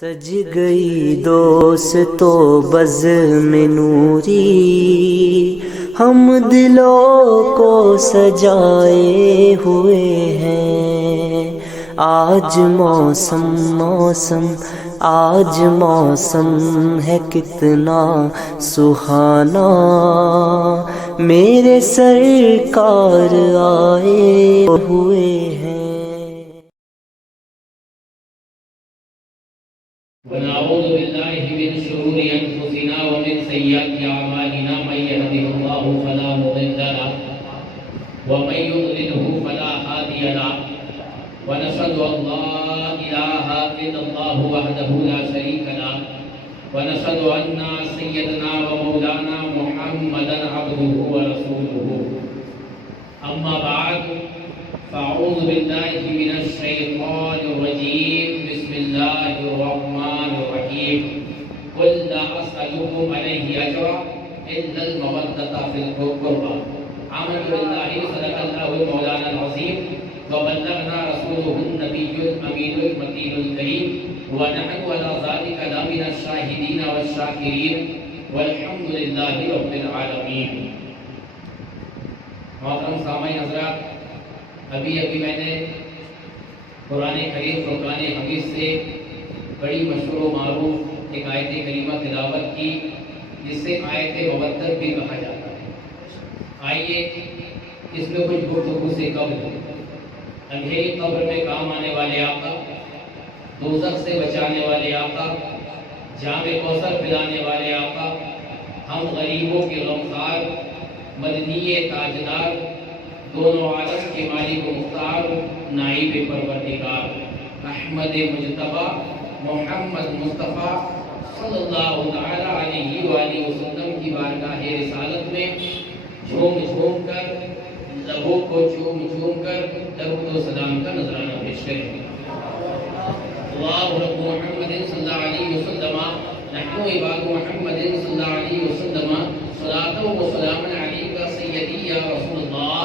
سج گئی دوستو بزم نوری، ہم دلوں کو سجائے ہوئے ہیں۔ آج موسم آج موسم ہے کتنا سہانا، میرے سرکار آئے ہوئے ہیں۔ ونعوذ بالله من شرور أنفسنا ومن سيئات أعمالنا، من يهده الله فلا مضل له ومن يضلله فلا هادي له، ونشهد أن لا إله إلا الله وحده لا شريك له، ونشهد أن سيدنا ومولانا محمدا عبده ورسوله، أما بعد فأعوذ بالله من الشيطان الرجيم، بسم الله الرحمن الرحيم، قل لا أسألكم عليه أجرا إلا المودة في القربى، آمنت بالله صدق الله مولانا العظيم، وبلغنا رسوله النبي الأمين المتين الكريم، ونحن على ذلك لمن الشاهدين والشاكرين، والحمد لله رب العالمين۔ محترم سامعین حضرات، ابھی میں نے قرآن کریم فرقان حمید سے بڑی مشہور و معروف ایک آیت کریمہ تلاوت کی، جس سے آیت مودت بھی کہا جاتا ہے۔ آئیے اس میں کچھ گفتگو سے قبل اندھیری قبر میں کام آنے والے آقا، دوزخ سے بچانے والے آقا، جام کوثر پلانے والے آقا، ہم غریبوں کے غمخوار، مدنی تاجدار، دونوں عالم کے مالک و مختار، نائب پروردگار، احمد مجتبیٰ محمد مصطفیٰ صلی اللہ تعالی علیہ وآلہ وسلم کی بارگاہ رسالت میں جھوم جھوم کر، لبوں کو چوم چوم کر درود و سلام کا نذرانہ پیش کریں۔ اللہ رب محمد صلی اللہ علیہ وسلم، نحن عباد محمد صلی اللہ علیہ وسلم، صلاۃ و سلام علیک سیدی یا رسول اللہ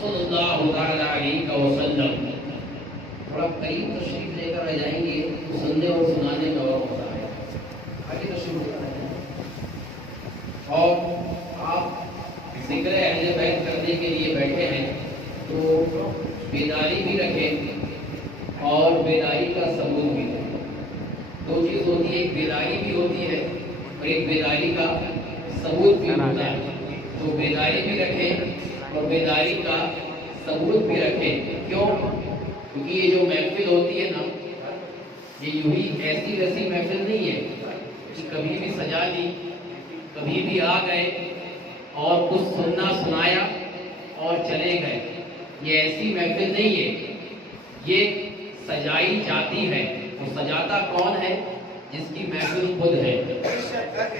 صلی اللہ تعالی علیہ وسلم۔ تھوڑا قریب تشریف لے کر آ جائیں گے تو سننے اور سنانے میں اور ہوتا ہے۔ آگے تشریف لے کر اور آپ ذکر اہل بیت کرنے کے لیے بیٹھے ہیں تو بیداری بھی رکھیں اور بیداری کا ثبوت بھی دیں۔ دو چیز ہوتی ہے، ایک بیداری بھی ہوتی ہے اور ایک بیداری کا ثبوت بھی ہوتا ہے۔ تو بیداری بھی رکھیں اور بیداری کا ثبوت بھی رکھیں۔ کیوں؟ کیونکہ یہ جو محفل ہوتی ہے نا، یہ یوں ہی ایسی ویسی محفل نہیں ہے کہ کبھی بھی سجا لی، کبھی بھی آ گئے اور کچھ سننا سنایا اور چلے گئے۔ یہ ایسی محفل نہیں ہے، یہ سجائی جاتی ہے۔ وہ سجاتا کون ہے؟ جس کی محفل خود ہے۔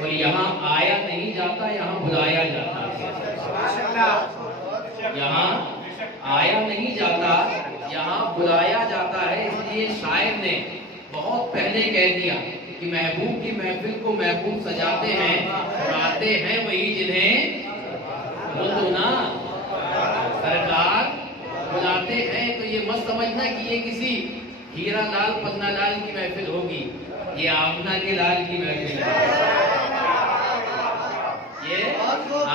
اور یہاں آیا نہیں جاتا، یہاں بلایا جاتا ہے۔ یہاں آیا نہیں جاتا، یہاں بلایا جاتا ہے۔ اس لیے شاعر نے بہت پہلے کہہ دیا کہ محبوب کی محفل کو محبوب سجاتے ہیں اور آتے ہیں وہی جنہیں نا سرکار بلاتے ہیں۔ تو یہ مت سمجھنا کہ یہ کسی ہیرا لال پننا لال کی محفل ہوگی، یہ آمنہ کے لال کی محفل ہے۔ یہ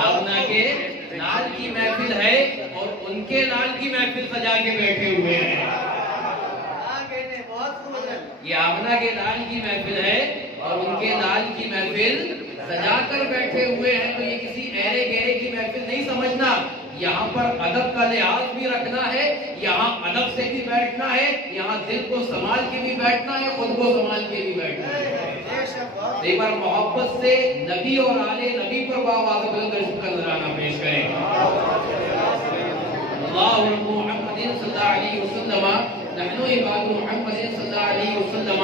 آمنہ کے لال کی محفل ہے اور ان کے لال کی محفل سجا کے بیٹھے ہوئے ہیں۔ یہ آمنہ کے لال کی محفل ہے اور ان کے لال کی محفل سجا کر بیٹھے ہوئے ہیں۔ تو یہ کسی ایرے گہرے کی محفل نہیں سمجھنا، یہاں پر ادب کا لحاظ بھی رکھنا ہے، یہاں ادب سے بھی بیٹھنا ہے، یہاں دل کو سنبھال کے بھی بیٹھنا ہے، خود کو سنبھال کے بھی بیٹھنا ہے۔ ایک بار محبت سے نبی اور آل نبی پر بآواز بلند شکر نذرانہ پیش کریں۔ اللہ رب محمد صلی اللہ علیہ وسلم، نحن عباد محمد صلی اللہ علیہ وسلم،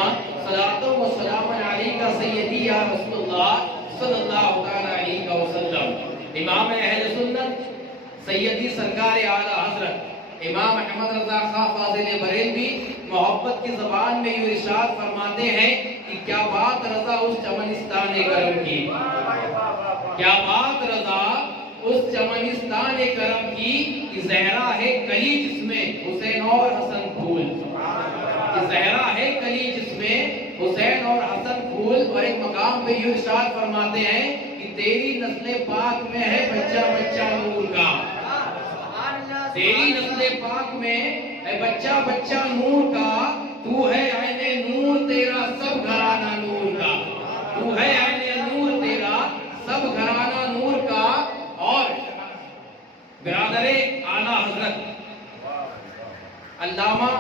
صلاۃ و سلام علیک سیدی یا رسول اللہ صلی اللہ تعالی علیہ وسلم۔ امام اہل سنت سیدی سرکار اعلیٰ حضرت امام احمد رضا خاں فاضل بریلوی محبت کی زبان میں یہ ارشاد فرماتے ہیں کہ کیا بات رضا اس چمنستان کرم کی، کیا بات رضا اس چمنستان کرم کی، کہ زہرا ہے کلی جس میں حسین اور حسن پھول، کہ زہرا ہے کلی جس میں حسین اور حسن پھول، اور ایک مقام پہ یہ ارشاد فرماتے ہیں کہ تیری نسل پاک میں ہے بچہ بچہ نور کا، تیری نسل پاک میں ہے بچہ بچہ نور کا، تو ہے عین نور تیرا سب گھرانہ نور کا، تو ہے عین نور تیرا سب گھرانہ نور کا۔ اور برادر اعلیٰ حضرت علامہ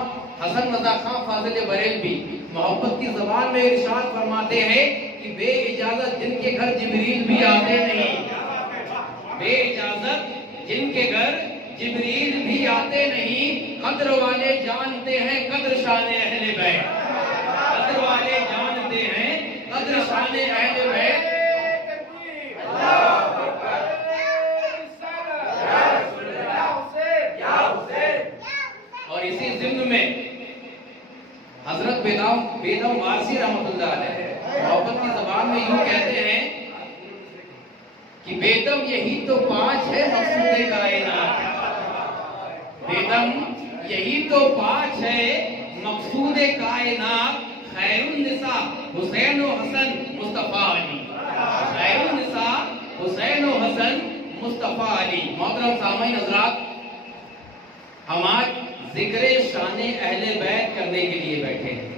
حسن رضا خان فاضل بریلوی محبت کی زبان میں ارشاد فرماتے ہیں کہ بے اجازت جن کے گھر جبریل بھی آتے نہیں، بے اجازت جن کے گھر جبریل بھی آتے نہیں، قدر والے جانتے ہیں قدر شان اہل بیت، قدر والے جانتے ہیں قدر شان اہل بیت۔ اور اسی ضمن میں حضرت بیدم وارسی رحمۃ اللہ علیہ محبت کی زبان میں یوں کہتے ہیں کہ بیدم یہی تو پانچ ہے مقصود کائنات، بیدم یہی تو پانچ ہے مقصود کائنات، خیر النساء حسین و حسن مصطفیٰ علی، خیر النساء حسین و حسن مصطفیٰ علی۔ محترم سامعین حضرات، ہم آج ذکر شان اہل بیت کرنے کے لیے بیٹھے ہیں،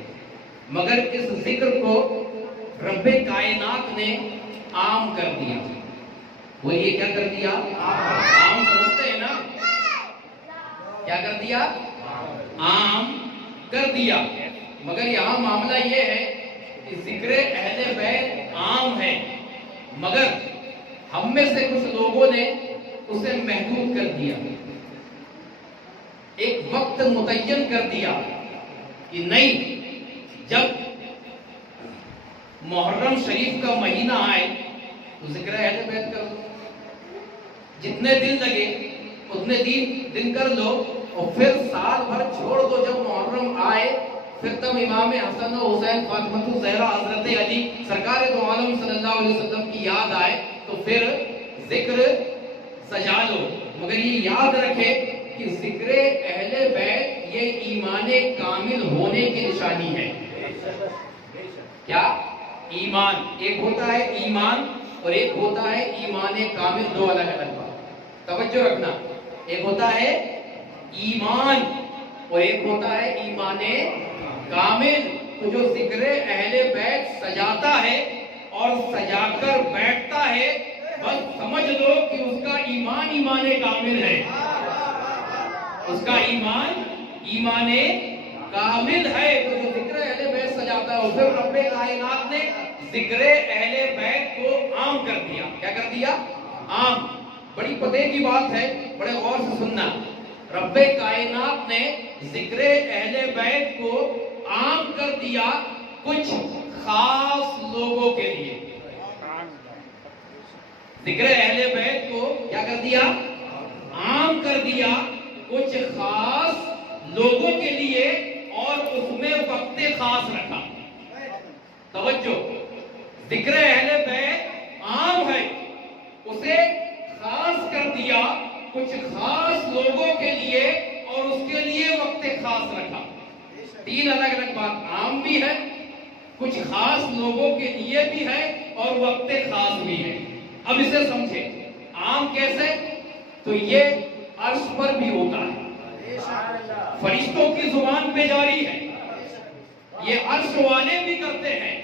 مگر اس ذکر کو رب کائنات نے عام کر دیا۔ بولیے کیا کر دیا؟ عام سمجھتے ہیں نا؟ کیا کر دیا؟ عام کر دیا۔ مگر یہاں معاملہ یہ ہے کہ ذکر اہل بیت عام ہے، مگر ہم میں سے کچھ لوگوں نے اسے محدود کر دیا، ایک وقت متعین کر دیا کہ نہیں، جب محرم شریف کا مہینہ آئے تو ذکر اہل بیت کر لو، جتنے دن لگے اتنے دن کر لو، اور پھر سال بھر چھوڑ دو، جب محرم آئے پھر تب امام حسن و حسین فاطمہ الزہرا حضرت علی سرکار دو عالم صلی اللہ علیہ وسلم کی یاد آئے تو پھر ذکر سجا لو۔ مگر یہ یاد رکھے کہ ذکر اہل بیت یہ ایمان کامل ہونے کی نشانی ہے۔ کیا؟ ایمان، ایک ہوتا ہے ایمان اور ایک ہوتا ہے ایمان کامل، دو الگ الگ بات، توجہ رکھنا۔ ایک ہوتا ہے ایمان اور ایک ہوتا ہے ایمان کامل۔ تو جو ذکر اہل بیت سجاتا ہے اور سجا کر بیٹھتا ہے، بس سمجھ لو کہ اس کا ایمان کامل ہے، اس کا ایمان کامل ہے۔ تو جو ذکر اہل بیت سجاتا ہے، پھر رب کائنات نے ذکر اہل بیت کو عام کر دیا۔ کیا کر دیا؟ عام۔ بڑی پتے کی بات ہے، بڑے غور سے سننا۔ رب کائنات نے ذکر اہل بیت کو عام کر دیا کچھ خاص لوگوں کے لیے۔ ذکر اہل بیت کو کیا کر دیا؟ عام کر دیا کچھ خاص لوگوں کے لیے، اور اس میں وقت خاص رکھا۔ توجہ، ذکر اہل بیت عام ہے، اسے خاص کر دیا کچھ خاص لوگوں کے لیے، اور اس کے لیے وقت خاص رکھا۔ تین الگ الگ بات، عام بھی ہے، کچھ خاص لوگوں کے لیے بھی ہے، اور وقت خاص بھی ہے۔ اب اسے سمجھے، عام کیسے؟ تو یہ عرش پر بھی ہوتا ہے، فرشتوں کی زبان پہ جاری ہے، یہ عرش والے بھی کرتے ہیں،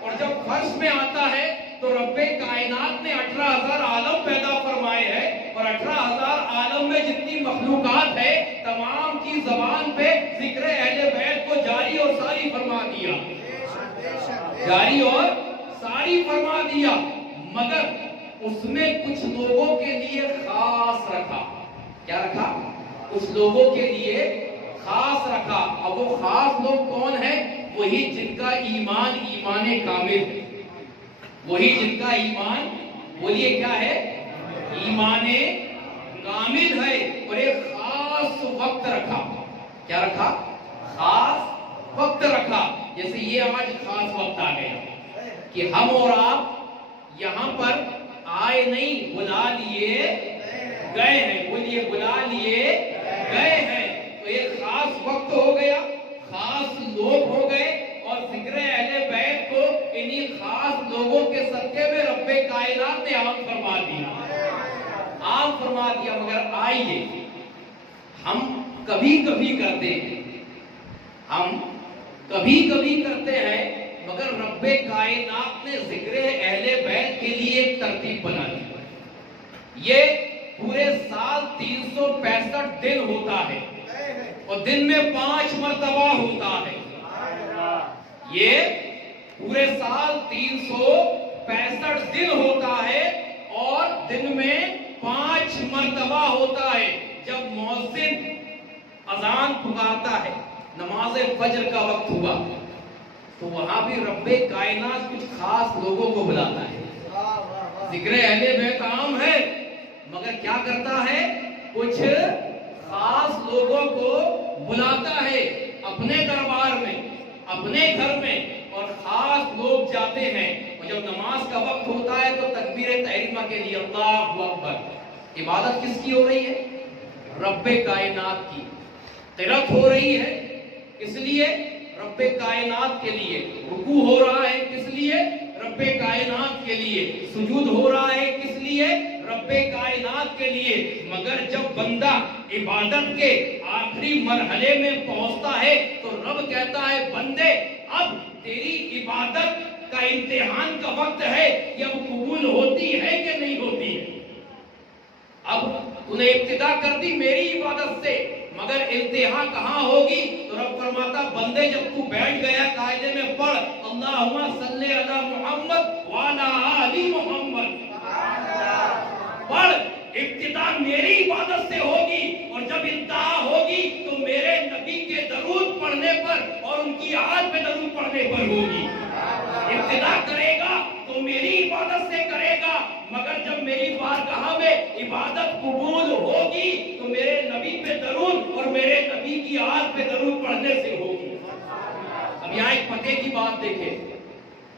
اور جب فرش میں آتا ہے تو رب کائنات نے 18,000 عالم پیدا فرمائے ہیں، اور 18,000 عالم میں جتنی مخلوقات ہے تمام کی زبان پہ ذکر اہل بیت کو جاری اور ساری فرما دیا، جاری اور ساری فرما دیا۔ مگر اس میں کچھ لوگوں کے لیے خاص رکھا۔ کیا رکھا؟ کچھ لوگوں کے لیے خاص رکھا۔ اب وہ خاص لوگ کون ہیں؟ وہی جن کا ایمان کامل ہے، وہی جن کا ایمان، بولیے کیا ہے؟ ایمان کامل ہے، اور ایک خاص وقت رکھا۔ کیا رکھا؟ خاص وقت رکھا۔ جیسے یہ آج خاص وقت آ گیا کہ ہم اور آپ یہاں پر آئے نہیں، بلا لیے گئے ہیں، بولیے بلا لیے گئے ہیں۔ تو ایک خاص وقت ہو گیا، خاص لوگ ہو گئے، اور ذکر اہل بیت کو انہی خاص لوگوں کے صدقے میں رب کائنات نے عام فرما دیا مگر آئیے ہم کبھی کبھی کرتے ہیں مگر رب کائنات نے ذکر اہل بیت کے لیے ایک ترتیب بنا دی. یہ پورے سال 365 دن ہوتا ہے اور دن میں 5 مرتبہ ہوتا ہے. یہ پورے سال 365 دن ہوتا ہے اور دن میں 5 مرتبہ ہوتا ہے. جب مؤذن اذان پکارتا ہے نماز فجر کا وقت ہوا تو وہاں بھی رب کائنات کچھ خاص لوگوں کو بلاتا ہے. ذکر اہل بیت عام ہے مگر کیا کرتا ہے کچھ خاص لوگوں کو بلاتا ہے اپنے دربار میں اپنے گھر میں اور خاص لوگ جاتے ہیں اور جب نماز کا وقت ہوتا ہے تو تکبیر تحریمہ کے لیے اللہ اکبر. عبادت کس کی ہو رہی ہے؟ رب کائنات کی. قرات ہو رہی ہے اس لیے رب کائنات کے لیے. رکوع ہو رہا ہے کس لیے؟ رب کائنات کے لیے. سجود ہو رہا ہے کس لیے؟ رب کائنات کے لیے. مگر جب بندہ عبادت کے آخری مرحلے میں پہنچتا ہے تو رب کہتا ہے بندے اب تیری عبادت کا امتحان کا وقت ہے کہ اب قبول ہوتی ہے کہ نہیں ہوتی ہے. اب تو نے ابتدا کر دی میری عبادت سے مگر انتہا کہاں ہوگی؟ تو رب فرماتا بندے جب تو بیٹھ گیا قاعدے میں پڑھ اللہم صلی علی محمد وعلی آل محمد. پڑھ ابتدا میری عبادت سے ہوگی اور جب انتہا ہوگی تو میرے نبی کے درود پڑھنے پر اور ان کی آل پہ درود پڑھنے پر ہوگی. ابتدا کرے گا تو میری عبادت سے کرے گا مگر جب میری بارگاہ میں عبادت قبول ہوگی تو میرے نبی پہ درود اور میرے نبی کی آل پہ درود پڑھنے سے ہوگی. اب یہاں ایک پتے کی بات دیکھیں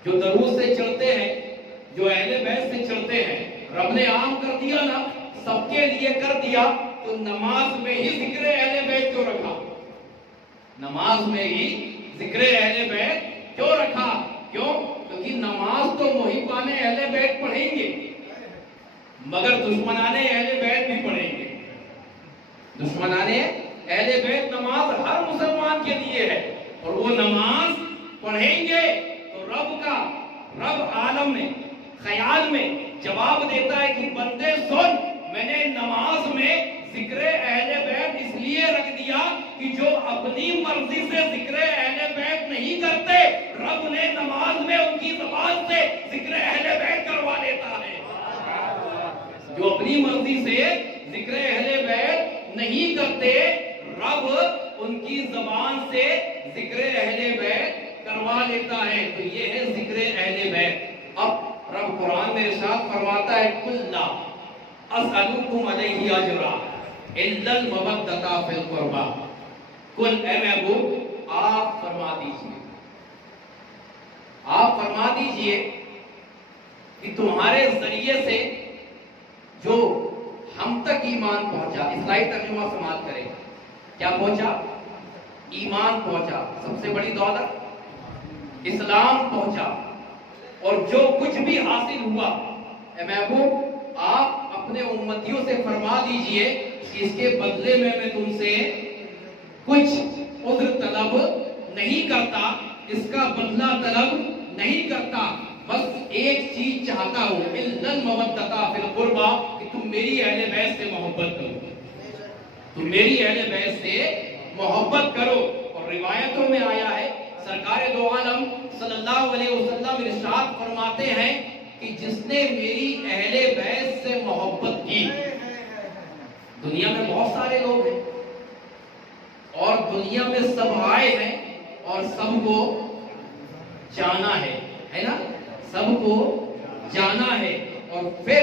جو درود سے چلتے ہیں جو اہل بیت سے چلتے ہیں رب نے عام کر دیا نا سب کے لیے کر دیا تو نماز میں ہی ذکر اہل بیت کیوں رکھا؟ نماز میں ہی ذکر اہل بیت کیوں رکھا؟ کیوں؟ کیونکہ نماز تو محبان اہل بیت پڑھیں گے مگر دشمنان اہل بیت بھی پڑھیں گے. دشمنان اہل بیت نماز ہر مسلمان کے لیے ہے اور وہ نماز پڑھیں گے تو رب عالم میں خیال میں جواب دیتا ہے کہ بندے سن میں نے نماز میں ذکر اہل بیت اس لیے رکھ دیا کہ جو اپنی مرضی سے ذکر اہل بیت نہیں کرتے رب نے نماز میں ان کی زبان سے ذکر اہل بیت کروا دیتا ہے. جو اپنی مرضی سے ذکر اہل بیت نہیں کرتے رب ان کی زبان سے ذکر اہل بیت کروا لیتا ہے. تو یہ ہے ذکر اہل بیت. اب رب قرآن میں ارشاد فرماتا ہے قُلْ لَا أَسْأَلُكُمْ عَلَيْهِ أَجْرًا إِلَّا الْمَوَدَّةَ فِي الْقُرْبَى. قُلْ اے محبوب آپ فرما دیجئے کہ تمہارے ذریعے سے جو ہم تک ایمان پہنچا. اصلاحی ترجمہ سماعت کرے کیا پہنچا؟ ایمان پہنچا. سب سے بڑی دولت اسلام پہنچا اور جو کچھ بھی حاصل ہوا اے محبوب آپ اپنے امتیوں سے فرما دیجئے کہ اس کے بدلے میں تم سے کچھ عذر طلب نہیں کرتا اس کا بدلہ طلب نہیں کرتا بس ایک چیز چاہتا ہوں اِلَّا الْمَوَدَّةَ فِي الْقُرْبَى کہ تم میری اہل بیت سے محبت کرو. تم میری اہل بیت سے محبت کرو. اور روایتوں میں آیا ہے سرکار دو عالم صلی اللہ علیہ وسلم ارشاد فرماتے ہیں کہ جس نے میری اہل بیت سے محبت کی. دنیا میں بہت سارے لوگ ہیں اور دنیا میں سب آئے ہیں اور سب کو جانا ہے نا سب کو جانا ہے اور پھر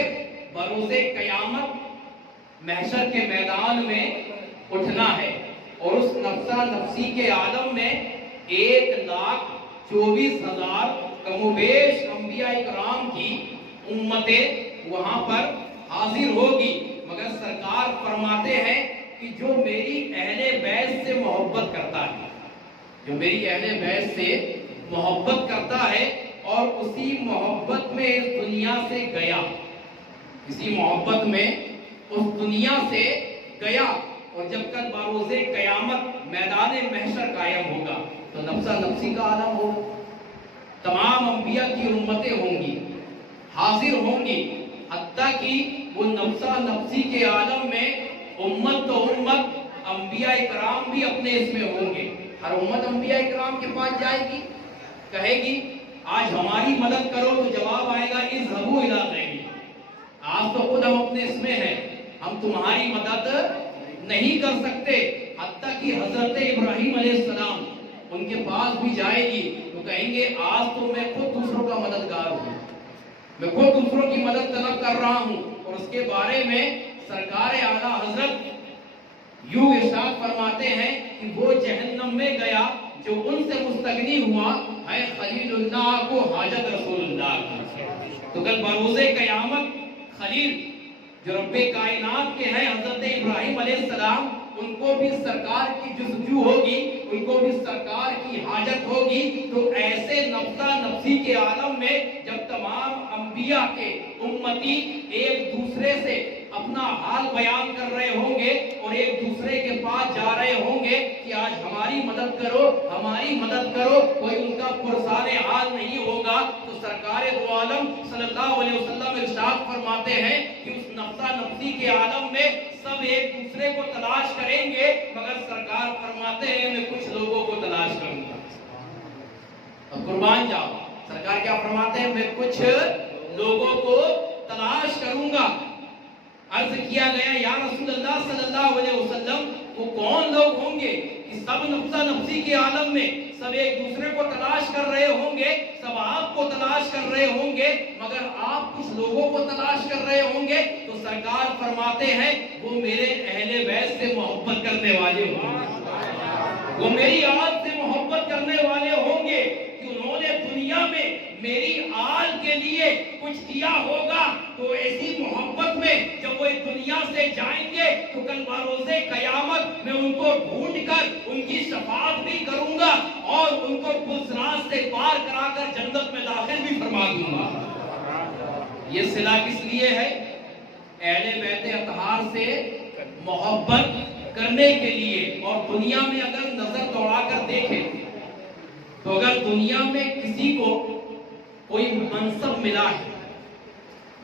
بروز قیامت محشر کے میدان میں اٹھنا ہے اور اس نفسا نفسی کے عالم میں 1,24,000 کم و بیش انبیاء اکرام کی امتیں وہاں پر حاضر ہوگی مگر سرکار فرماتے ہیں کہ جو میری اہل بیت سے محبت کرتا ہے جو میری اہل بیت سے محبت کرتا ہے اور اسی محبت میں اس دنیا سے گیا، اسی محبت میں اس دنیا سے گیا، اور جب کل بروز قیامت میدان محشر قائم ہوگا تو نفسا نفسی کا عالم ہوگا، تمام انبیاء کی امتیں ہوں گی، حاضر ہوں گی، حتیٰ کہ وہ نفسا نفسی کے عالم میں امت تو امت، انبیاء کرام بھی اپنے اس میں ہوں گے۔ ہر امت انبیاء کرام کے پاس جائے گی، کہے گی آج ہماری مدد کرو، تو جواب آئے گا اذهبوا الی غیری، آج تو خود ہم اپنے اس میں ہیں، ہم تمہاری مدد نہیں کر سکتے۔ حتیٰ کہ حضرت ابراہیم علیہ السلام ان کے پاس بھی جائے گی تو کہیں گے آج تو میں خود دوسروں کا مددگار ہوں، میں خود دوسروں کی مدد طلب کر رہا ہوں۔ اور اس کے بارے میں سرکار اعلیٰ حضرت یوں ارشاد فرماتے ہیں کہ وہ جہنم میں گیا جو ان سے مستغنی ہوا ہے خلیل اللہ کو حاجت رسول اللہ کی۔ تو کل بروز قیامت خلیل جو رب کائنات کے ہیں حضرت ابراہیم علیہ السلام، ان کو بھی سرکار کی جستجو ہوگی، ان کو بھی سرکار کی حاجت ہوگی۔ تو ایسے نفسا نفسی کے عالم میں جب تمام انبیاء کے امتی ایک دوسرے سے اپنا حال بیان کر رہے ہوں گے اور ایک دوسرے کے پاس جا رہے ہوں گے کہ آج ہماری مدد کرو، ہماری مدد کرو، کوئی ان کا پرسان حال نہیں ہوگا، تو سرکار دو عالم صلی اللہ علیہ وسلم ارشاد فرماتے ہیں کہ اس نفسا نفسی کے عالم میں سب ایک دوسرے کو تلاش کریں گے، مگر سرکار فرماتے ہیں میں کچھ لوگوں کو تلاش کروں گا۔ اب قربان جاؤ، سرکار کیا فرماتے ہیں؟ میں کچھ لوگوں کو تلاش کروں گا۔ عرض کیا گیا یا رسول اللہ صلی اللہ علیہ وسلم وہ کون لوگ ہوں گے کہ سب نفسا نفسی کے عالم میں سب ایک دوسرے کو تلاش کر رہے ہوں گے، سب آپ کو تلاش کر رہے ہوں گے، مگر آپ کچھ لوگوں کو تلاش کر رہے ہوں گے؟ تو سرکار فرماتے ہیں وہ میرے اہل بیت سے محبت کرنے والے ہوں گے، وہ میری آل سے محبت کرنے والے ہوں گے کہ انہوں نے دنیا میں میری آل کے لیے کچھ کیا ہوگا۔ تو ایسی محبت میں جب وہ دنیا سے جائیں گے تو کل بروز قیامت میں ان کو ڈھونڈ کر ان کی شفاعت بھی کروں گا اور ان کو گزران سے پار کرا کر جنت میں داخل بھی فرما دوں گا۔ یہ صلہ کس لیے ہے؟ اہل بیت اطہار سے محبت کرنے کے لیے۔ اور دنیا میں اگر نظر دوڑا کر دیکھیں تو اگر دنیا میں کسی کو کوئی منصب ملا ہے،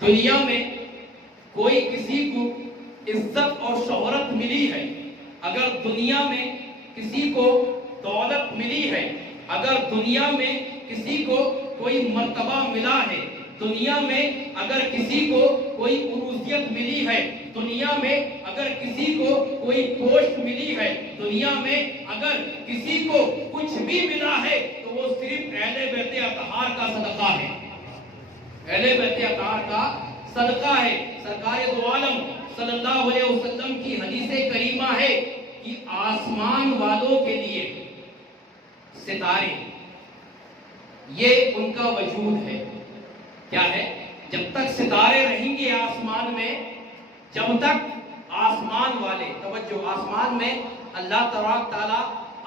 دنیا میں کوئی کسی کو عزت اور شہرت ملی ہے، اگر دنیا میں کسی کو دولت ملی ہے، اگر دنیا میں کسی کو کوئی مرتبہ ملا ہے، دنیا میں اگر کسی کو کوئی عروضیت ملی ہے، دنیا میں اگر کسی کو کوئی پوسٹ ملی ہے، دنیا میں اگر کسی کو کچھ بھی ملا ہے تو وہ صرف اہل بیت اطہار کا صدقہ ہے، اہل بیت اطہار کا صدقہ ہے۔ سرکار دو عالم صلی اللہ علیہ وسلم کی حدیث کریمہ ہے کہ آسمان والوں کے لیے ستارے یہ ان کا وجود ہے۔ کیا ہے؟ جب تک ستارے رہیں گے آسمان میں، جب تک آسمان والے، توجہ، آسمان میں اللہ تبارک تعالیٰ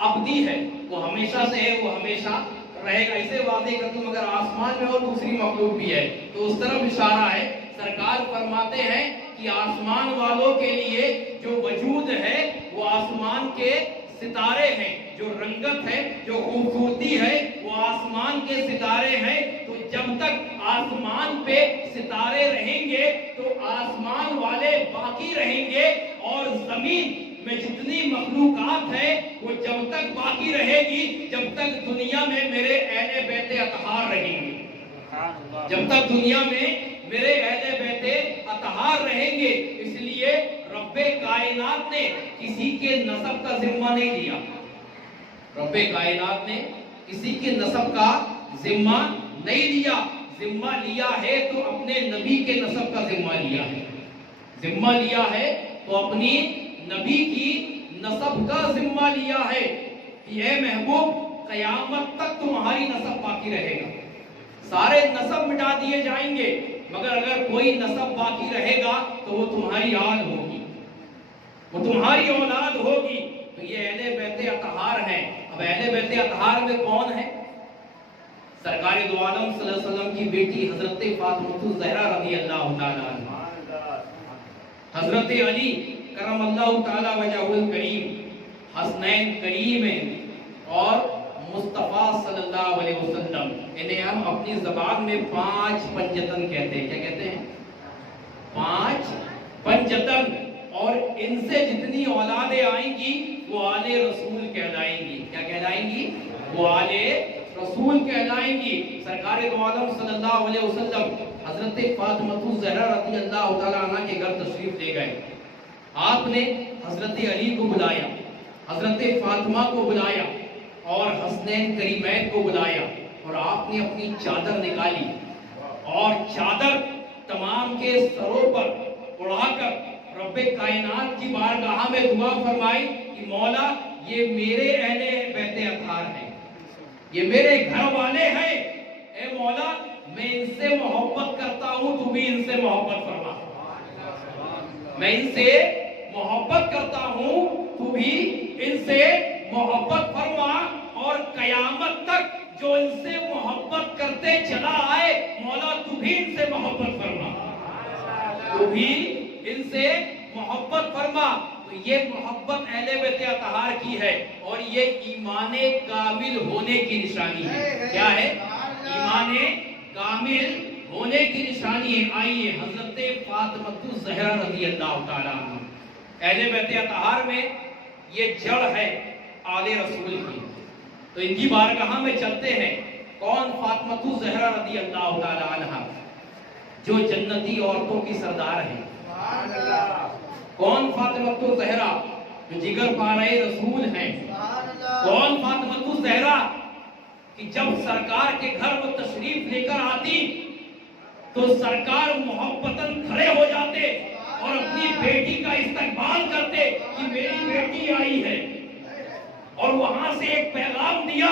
ابدی ہے، وہ ہمیشہ سے ہے، وہ ہمیشہ رہے گا۔ اسے واضح کر دوں اگر آسمان میں اور دوسری مخلوق بھی ہے تو اس طرف اشارہ ہے۔ سرکار فرماتے ہیں کہ آسمان والوں کے لیے جو وجود ہے وہ آسمان کے ستارے ہیں، جو رنگت ہے، جو خوبصورتی ہے وہ آسمان کے ستارے ہیں۔ تو جب تک آسمان پہ ستارے رہیں گے تو آسمان والے باقی رہیں گے، اور زمین میں جتنی مخلوقات ہے وہ جب تک باقی رہے گی جب تک دنیا میں میرے اہل بیت اطہار رہیں گے، جب تک دنیا میں میرے اہل بیت اطہار رہیں گے۔ اس لیے رب کائنات نے کسی کے نسب کا ذمہ نہیں لیا، رب کائنات نے کسی کے نسب کا ذمہ نہیں لیا، ذمہ لیا ہے تو اپنے نبی کے نسب کا ذمہ لیا ہے، ذمہ لیا ہے تو اپنی نبی کی نسب کا ذمہ لیا ہے کہ اے محبوب قیامت تک تمہاری نسب باقی رہے گا۔ سارے نسب مٹا دیے جائیں گے مگر اگر کوئی نسب باقی رہے گا تو وہ تمہاری آل ہوگی، وہ تمہاری اولاد ہوگی۔ تو یہ اہل بیت اطہار ہیں۔ اب اہل بیت اطہار میں کون ہے؟ سرکار دو عالم صلی اللہ علیہ وسلم کی بیٹی حضرت فاطمہ الزہرا رضی اللہ تعالیٰ عنہ، حضرت علی کرم اللہ تعالیٰ وجہہ الکریم، حسنین کریم اور مصطفیٰ صلی اللہ علیہ وسلم، انہیں ہم اپنی زبان میں 5 پنجتن کہتے ہیں۔ کیا کہتے ہیں؟ 5 پنجتن، اور ان سے جتنی اولادیں آئیں گی وہ آل رسول کہلائیں گی۔ کیا کہلائیں گی؟ وہ آل رسول کہلائیں گی۔ سرکار دو عالم صلی اللہ علیہ وسلم حضرت فاطمہ الزہرا رضی اللہ تعالیٰ عنہ کے گھر تشریف لے گئے۔ آپ نے حضرت علی کو بلایا، حضرت فاطمہ کو بلایا اور حسنین کریمین کو بلایا، اور آپ نے اپنی چادر نکالی اور چادر تمام کے سروں پر اڑا کر رب کائنات کی بارگاہ میں دعا فرمائی کہ مولا یہ میرے اہل بیت اطہار ہیں، یہ میرے گھر والے ہیں، اے مولا میں ان سے محبت کرتا ہوں، تو بھی ان سے محبت فرما۔ میں ان سے محبت کرتا ہوں، تو بھی ان سے محبت فرما، اور قیامت تک جو ان سے محبت کرتے چلا آئے مولا تو بھی ان سے محبت فرما، تو بھی ان سے محبت فرما۔ تو یہ محبت اہل بیت اطہار کی ہے، اور یہ ایمان کامل ہونے کی نشانی ہے۔ کیا ہے؟ ایمان کامل ہونے کی نشانی ہے۔ آئیے حضرت فاطمہ الزہرا رضی اللہ تعالیٰ عنہ، اہل بیت اطہار میں یہ جڑ ہے آل رسول کی، تو ان کی بارگاہ میں چلتے ہیں۔ کون؟ فاطمہ الزہرا رضی اللہ تعالیٰ عنہ، جو جنتی عورتوں کی سردار ہیں۔ کون فاطمہ الزہرا؟ جو جگر پارہ رسول ہیں۔ کون فاطمہ الزہرا؟ کہ جب سرکار کے گھر وہ تشریف لے کر آتی تو سرکار محبتاً کھڑے ہو جاتے اور اپنی بیٹی کا استقبال کرتے کہ میری بیٹی آئی ہے، اور وہاں سے ایک پیغام دیا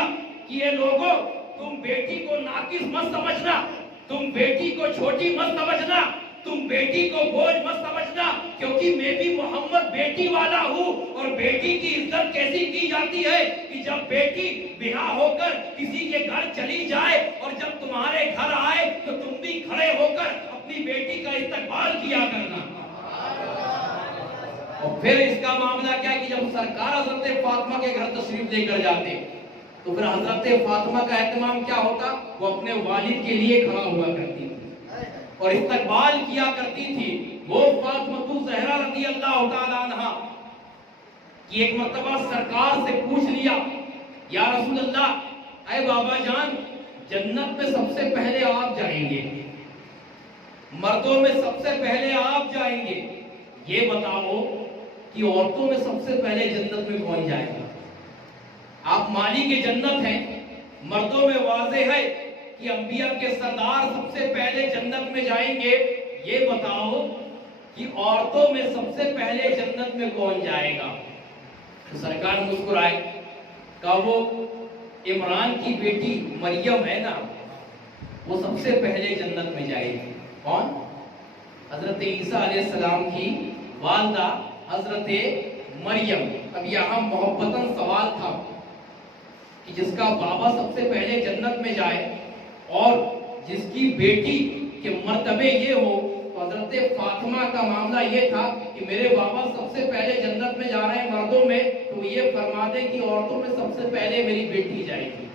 کہ یہ لوگوں تم بیٹی کو ناقص مت سمجھنا، تم بیٹی کو چھوٹی مت سمجھنا، تم بیٹی کو بوجھ مت سمجھنا، کیونکہ میں بھی محمد بیٹی والا ہوں۔ اور بیٹی کی عزت کیسی کی جاتی ہے کہ جب بیٹی بیاہ ہو کر کسی کے گھر چلی جائے اور جب تمہارے گھر آئے تو تم بھی کھڑے ہو کر اپنی بیٹی کا استقبال کیا کرنا۔ اور پھر اس کا معاملہ کیا کہ جب سرکار حضرت فاطمہ کے گھر تشریف لے کر جاتے تو پھر حضرت فاطمہ کا اہتمام کیا ہوتا؟ وہ اپنے والد کے لیے کھڑا ہوا کرتی تھی اور استقبال کیا کرتی تھی۔ وہ فاطمہ الزہرا رضی اللہ تعالیٰ عنہ کی ایک مرتبہ سرکار سے پوچھ لیا، یا رسول اللہ، اے بابا جان، جنت میں سب سے پہلے آپ جائیں گے، مردوں میں سب سے پہلے آپ جائیں گے، یہ بتاؤ کہ عورتوں میں سب سے پہلے جنت میں کون جائے گا؟ آپ مالک جنت ہیں، مردوں میں واضح ہے کہ انبیاء کے سردار سب سے پہلے جنت میں جائیں گے، یہ بتاؤ کہ عورتوں میں سب سے پہلے جنت میں کون جائے گا؟ تو سرکار مسکرائے، کہا وہ عمران کی بیٹی مریم ہے نا، وہ سب سے پہلے جنت میں جائے گی۔ کون؟ حضرت عیسیٰ علیہ السلام کی والدہ حضرت مریم۔ اب یہاں محبتاً سوال تھا کہ جس کا بابا سب سے پہلے جنت میں جائے اور جس کی بیٹی کے مرتبے یہ ہو، تو حضرت فاطمہ کا معاملہ یہ تھا کہ میرے بابا سب سے پہلے جنت میں جا رہے ہیں مردوں میں، تو یہ فرما دے کہ عورتوں میں سب سے پہلے میری بیٹی جائے گی۔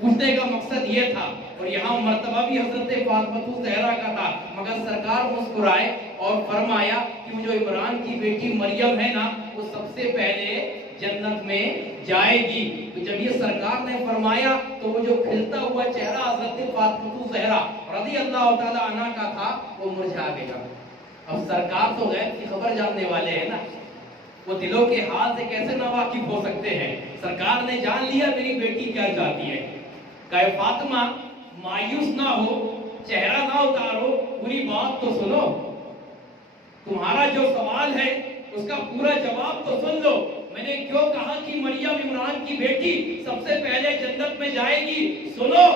پوچھنے کا مقصد یہ تھا، اور یہاں مرتبہ بھی حضرت فاطمہ الزہرا کا تھا، مگر سرکار مسکرائے اور فرمایا کہ وہ جو عمران کی بیٹی مریم ہے نا، وہ سب سے پہلے جنت میں جائے گی۔ تو جب یہ سرکار نے فرمایا تو وہ جو کھلتا ہوا چہرہ حضرت فاطمہ الزہرا رضی اللہ تعالی عنہ کا تھا وہ مرجھا گیا۔ اب سرکار تو غیب کی خبر جاننے والے ہیں نا، وہ دلوں کے حال سے کیسے ناواقف ہو سکتے ہیں؟ سرکار نے جان لیا میری بیٹی کیا چاہتی ہے۔ کہ فاطمہ مایوس نہ ہو، چہرہ نہ اتارو، پوری بات تو سنو، تمہارا جو سوال ہے اس کا پورا جواب تو سن لو۔ میں نے کیوں کہا کہ مریم عمران کی بیٹی سب سے پہلے جنت میں جائے گی؟ سنو،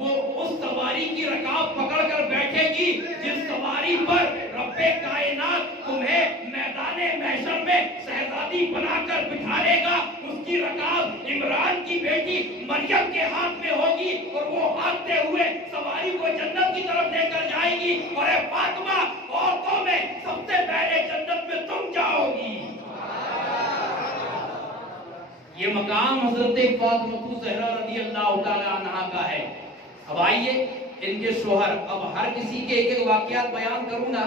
وہ اس سواری کی رکاب پکڑ کر بیٹھے گی جس سواری پر رب کائنات تمہیں میدان محشر میں شہزادی بنا کر بٹھالے گا، اس کی رکاب عمران کی بیٹی مریم کے ہاتھ میں ہوگی اور وہ ہانکتے ہوئے سواری کو جنت کی طرف لے کر جائے گی، اور اے فاطمہ عورتوں میں سب سے پہلے جنت میں تم جاؤ گی۔ یہ مقام حضرت فاطمہ زہرا رضی اللہ تعالی عنہا کا ہے۔ اب آئیے ان کے شوہر، اب ہر کسی کے ایک ایک واقعات بیان کروں گا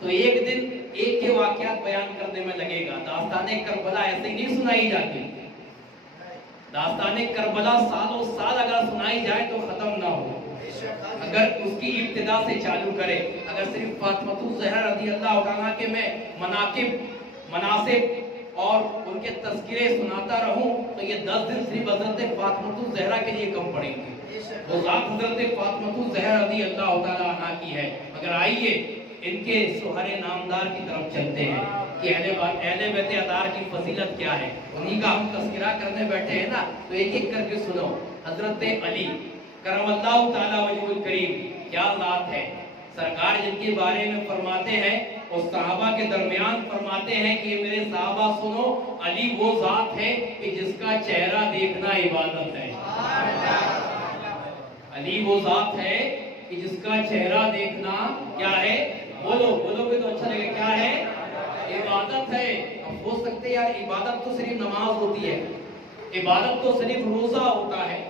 تو ایک دن ایک کے واقعات بیان کرنے میں لگے گا۔ داستان کربلا ایسے ہی نہیں سنائی جاتی، داستان کربلا سالوں سال اگر سنائی جائے تو ختم نہ ہو، اگر اس کی ابتدا سے چالو کرے۔ اگر صرف فاطمہ زہرا رضی اللہ عنہا کے میں مناقب اور ان کے تذکرے سناتا رہوں تو یہ 10 دن صرف حضرت فاطمہ زہرا کے لیے کم پڑیں گے۔ وہ ذات حضرت فاطمہ زہرا رضی اللہ تعالی عنہا کی ہے۔ مگر آئیے ان کے شوہر نامدار کی طرف چلتے ہیں کہ اہل بیت اطہار کی فضیلت کیا ہے، انہی کا ہم تذکرہ کرنے بیٹھے ہیں نا، تو ایک ایک کر کے سنو۔ حضرت علی کرم اللہ تعالی وجہ الکریم کیا ذات ہے، سرکار جن کے بارے میں فرماتے ہیں اور صحابہ کے درمیان فرماتے ہیں کہ میرے صحابہ سنو، علی وہ ذات ہے کہ جس کا چہرہ دیکھنا عبادت ہے۔ علی وہ ذات ہے کہ جس کا چہرہ دیکھنا کیا ہے، بولو گے تو اچھا لگے، کیا ہے؟ عبادت ہے۔ اب ہو سکتے یار عبادت تو صرف نماز ہوتی ہے، عبادت تو صرف روزہ ہوتا ہے،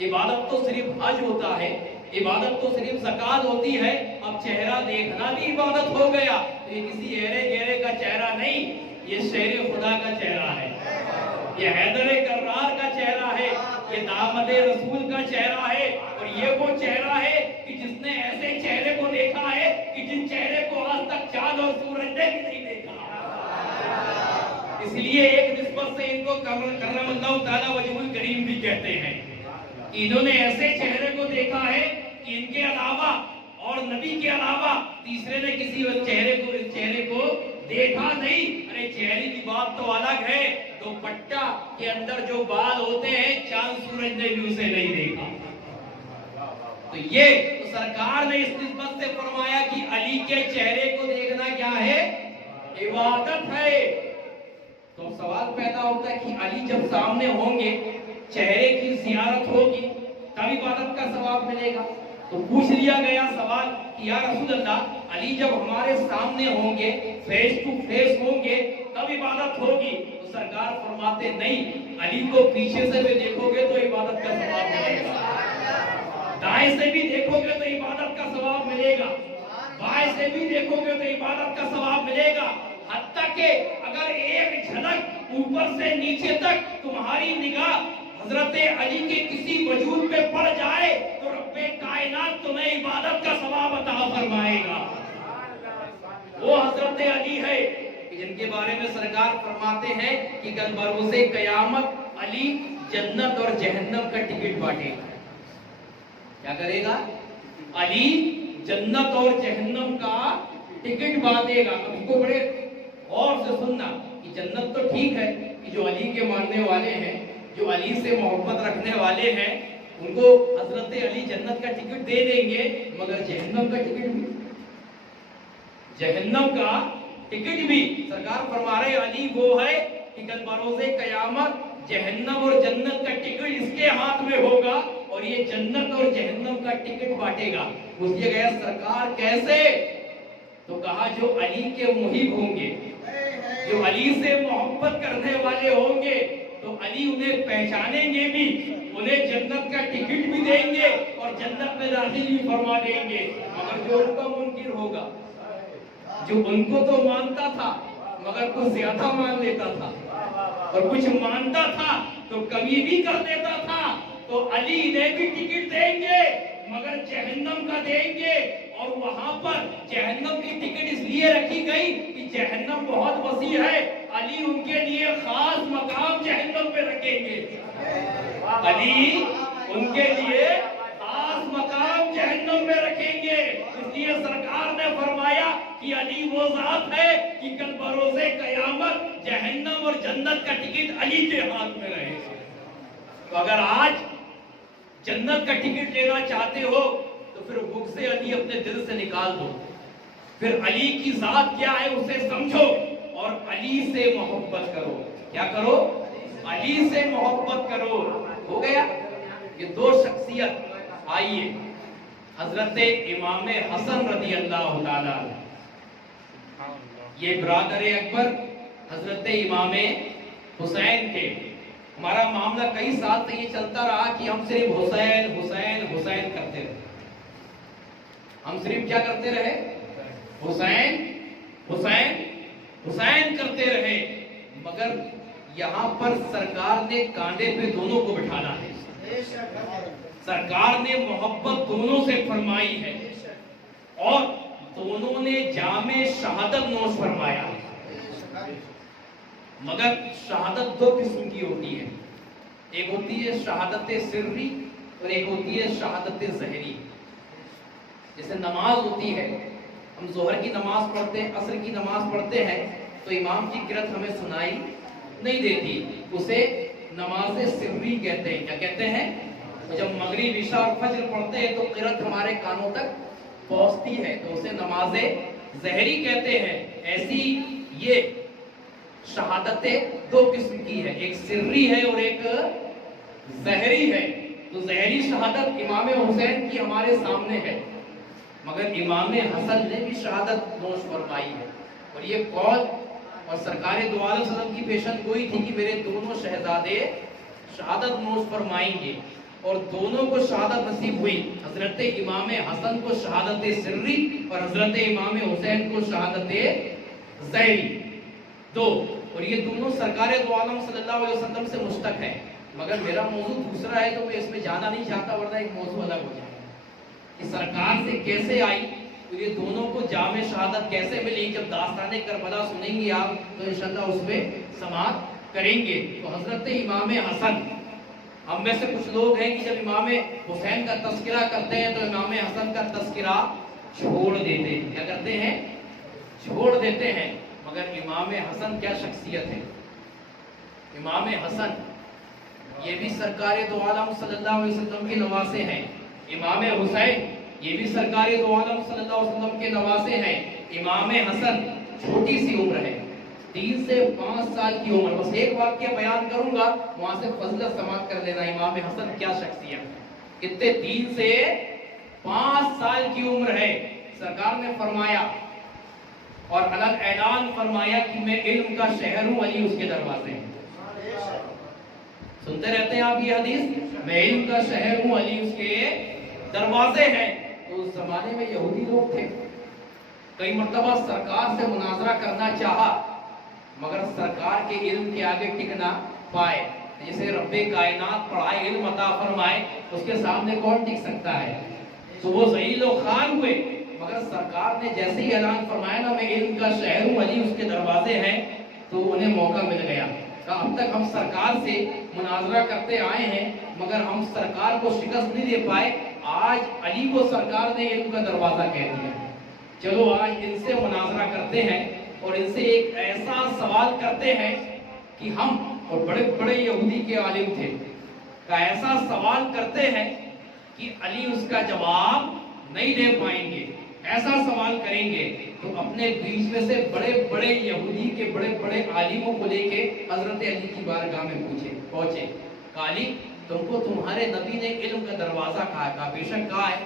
عبادت تو صرف حج ہوتا ہے، عبادت تو صرف زکات ہوتی ہے، اب چہرہ دیکھنا بھی عبادت ہو گیا۔ تو یہ کسی ایرے گیرے کا چہرہ نہیں، یہ شیر خدا کا چہرہ ہے، یہ حیدر کرار کا چہرہ ہے، یہ دامد رسول کا چہرہ ہے، اور یہ وہ چہرہ ہے کہ جس نے ایسے چہرے کو دیکھا ہے کہ جن چہرے کو آج تک چاند اور سورج نے بھی نہیں دیکھا۔ اس لیے ایک نسبت سے ان کو کرم اللہ تعالی وجہ الکریم بھی کہتے ہیں کہ انہوں نے ایسے چہرے کو دیکھا ہے کہ ان کے علاوہ اور نبی کے علاوہ تیسرے نے کسی چہرے کو دیکھا نہیں۔ ارے چہرے کی بات تو الگ ہے، دوپٹہ کے اندر جو بال ہوتے ہیں چاند سورج نے بھی اسے نہیں دیکھا۔ تو یہ سرکار نے اس نسبت سے فرمایا کہ علی کے چہرے کو دیکھنا کیا ہے، عبادت ہے۔ تو سوال پیدا ہوتا ہے کہ علی جب سامنے ہوں گے، چہرے کی زیارت ہوگی، تب عبادت کا ثواب ملے گا۔ تو پوچھ لیا گیا سوال کہ یا رسول اللہ، علی جب ہمارے سامنے ہوں گے، فیس ٹو فیس ہوں گے، تب عبادت ہوگی؟ تو سرکار فرماتے نہیں، علی کو پیچھے سے بھی دیکھو گے تو عبادت کا ثواب ملے گا، دائیں سے بھی دیکھو گے تو عبادت کا ثواب ملے گا، بائیں سے بھی دیکھو گے تو عبادت کا ثواب ملے گا، حتیٰ کہ اگر ایک جھلک اوپر سے نیچے تک تمہاری نگاہ حضرت علی کے کسی وجود پہ پڑ جائے تو رب کائنات تمہیں عبادت کا ثواب عطا فرمائے گا۔ وہ حضرت علی ہے جن کے بارے میں سرکار فرماتے ہیں کہ کل بروز قیامت علی جنت اور جہنم کا ٹکٹ بانٹے گا۔ کیا کرے گا؟ علی جنت اور جہنم کا ٹکٹ بانٹے گا۔ اب اس کو بڑے غور سے سننا کہ جنت تو ٹھیک ہے کہ جو علی کے ماننے والے ہیں، جو علی سے محبت رکھنے والے ہیں، ان کو حضرت علی جنت کا ٹکٹ دے دیں گے، مگر جہنم کا ٹکٹ بھی، جہنم کا ٹکٹ بھی سرکار فرما رہے علی وہ ہے کہ کل بروز قیامت جہنم اور جنت کا ٹکٹ اس کے ہاتھ میں ہوگا اور یہ جنت اور جہنم کا ٹکٹ بانٹے گا۔ پوچھا گیا سرکار کیسے؟ تو کہا جو علی کے محب ہوں گے، جو علی سے محبت کرنے والے ہوں گے تو علی انہیں پہچانیں گے بھی، انہیں جنت کا ٹکٹ بھی دیں گے اور جنت میں داخل بھی فرما دیں گے۔ مگر جو ان کا منکر ہوگا، جو ان کو تو مانتا تھا مگر کچھ زیادہ مان لیتا تھا اور کچھ مانتا تھا تو کمی بھی کر دیتا تھا، تو علی انہیں بھی ٹکٹ دیں گے مگر جہنم کا دیں گے۔ اور وہاں پر جہنم کی ٹکٹ اس لیے رکھی گئی کہ جہنم بہت وسیع ہے، علی ان کے لیے خاص مقام جہنم پہ رکھیں گے، علی ان کے لیے خاص مقام جہنم میں رکھیں گے۔ اس لیے سرکار نے فرمایا کہ علی وہ ذات ہے کہ کل بروز قیامت جہنم اور جنت کا ٹکٹ علی کے ہاتھ میں رہے گا۔ تو اگر آج جنت کا ٹکٹ لینا چاہتے ہو تو پھر بغض علی اپنے دل سے نکال دو، پھر علی کی ذات کیا ہے اسے سمجھو اور علی سے محبت کرو۔ کیا کرو؟ علی سے محبت کرو۔ ہو گیا؟ یہ دو شخصیت۔ آئیے حضرت امام حسن رضی اللہ تعالیٰ عنہ، یہ برادر اکبر حضرت امام حسین کے، ہمارا معاملہ کئی سال سے یہ چلتا رہا کہ ہم صرف حسین حسین حسین کرتے رہے، ہم صرف کیا کرتے رہے؟ حسین حسین حسین کرتے رہے، مگر یہاں پر سرکار نے کانڈے پہ دونوں کو بٹھانا ہے، سرکار نے محبت دونوں سے فرمائی ہے اور دونوں نے جام شہادت نوش فرمایا ہے۔ مگر شہادت دو قسم کی ہوتی ہے، ایک ہوتی ہے شہادت سری اور ایک ہوتی ہے شہادت ظہری۔ جیسے نماز ہوتی ہے، ہم ظہر کی نماز پڑھتے ہیں، عصر کی نماز پڑھتے ہیں تو امام کی قرأت ہمیں سنائی نہیں دیتی، اسے نماز سری کہتے ہیں۔ کیا کہتے ہیں؟ جب مغرب عشاء اور فجر پڑھتے ہیں تو قرأت ہمارے کانوں تک پہنچتی ہے تو اسے نماز ظہری کہتے ہیں۔ ایسی یہ شہادتیں دو قسم کی ہے، ایک سری ہے اور ایک ظہری ہے۔ تو ظہری شہادت امام حسین کی ہمارے سامنے ہے، مگر امام حسن نے بھی شہادت نوش فرمائی ہے، اور یہ قول اور سرکار دو عالم صلی اللہ علیہ وسلم کی پیشن گوئی تھی کہ میرے دونوں شہزادے شہادت نوش فرمائیں گے، اور دونوں کو شہادت نصیب ہوئی۔ حضرت امام حسن کو شہادت سری اور حضرت امام حسین کو شہادت ظہری، دو، اور یہ دونوں سرکار دو عالم صلی اللہ علیہ وسلم سے مشتق ہے۔ مگر میرا موضوع دوسرا ہے تو میں اس میں جانا نہیں چاہتا، ورنہ ایک موضوع الگ ہو جائے کہ سرکار سے کیسے آئی، تو یہ دونوں کو جام شہادت کیسے ملی۔ جب داستان کربلا سنیں گے آپ تو انشاءاللہ اس پہ سماعت کریں گے۔ تو حضرت امام حسن، ہم میں سے کچھ لوگ ہیں کہ جب امام حسین کا تذکرہ کرتے ہیں تو امام حسن کا تذکرہ چھوڑ دیتے ہیں۔ کیا کرتے ہیں؟ چھوڑ دیتے ہیں۔ مگر امام حسن کیا شخصیت ہے؟ امام حسن یہ بھی سرکار دو عالم صلی اللہ علیہ وسلم کے نواسے ہیں، امام حسین یہ بھی سرکار دو عالم صلی اللہ علیہ وسلم کے نواسے ہیں۔ امام حسن چھوٹی سی عمر ہے، 3 سے 5 سال کی عمر، بس ایک واقعہ بیان کروں گا وہاں سے فضیلت سماعت کر لینا۔ امام حسن کیا شخصیت، کتنے 3 سے 5 سال کی عمر ہے، سرکار نے فرمایا اور الگ اعلان فرمایا کہ میں علم کا شہر ہوں، علی اس کے دروازے ہیں۔ سنتے رہتے ہیں آپ یہ حدیث، میں علم کا شہر ہوں، علی اس کے دروازے ہیں۔ تو اس زمانے میں یہودی لوگ تھے، کئی مرتبہ سرکار سے مناظرہ کرنا چاہا مگر سرکار کے علم کے آگے ٹک نہ پائے۔ جسے رب کائنات پڑھائے، علم عطا فرمائے، اس کے سامنے کون ٹک سکتا ہے؟ تو وہ ذلیل و خوار ہوئے، مگر سرکار نے جیسے ہی اعلان فرمایا نا میں علم کا شہر ہوں، علی اس کے دروازے ہیں، تو انہیں موقع مل گیا۔ اب تک ہم سرکار سے مناظرہ کرتے آئے ہیں مگر ہم سرکار کو شکست نہیں دے پائے، آج علی کو سرکار نے علم کا دروازہ کہہ دیا۔ چلو آج ان سے مناظرہ کرتے ہیں اور ان سے ایک ایسا سوال کرتے ہیں کہ ہم، اور بڑے بڑے یہودی کے عالم تھے، کا ایسا سوال کرتے ہیں کہ علی اس کا جواب نہیں دے پائیں گے، ایسا سوال کریں گے تو اپنے بیچ میں سے بڑے بڑے یہودی کے بڑے بڑے عالموں کو لے کے حضرت علی کی بارگاہ میں پہنچے، کہا علی تم کو تمہارے نبی نے علم کا دروازہ کہا ہے؟ کہا بے شک کہا ہے۔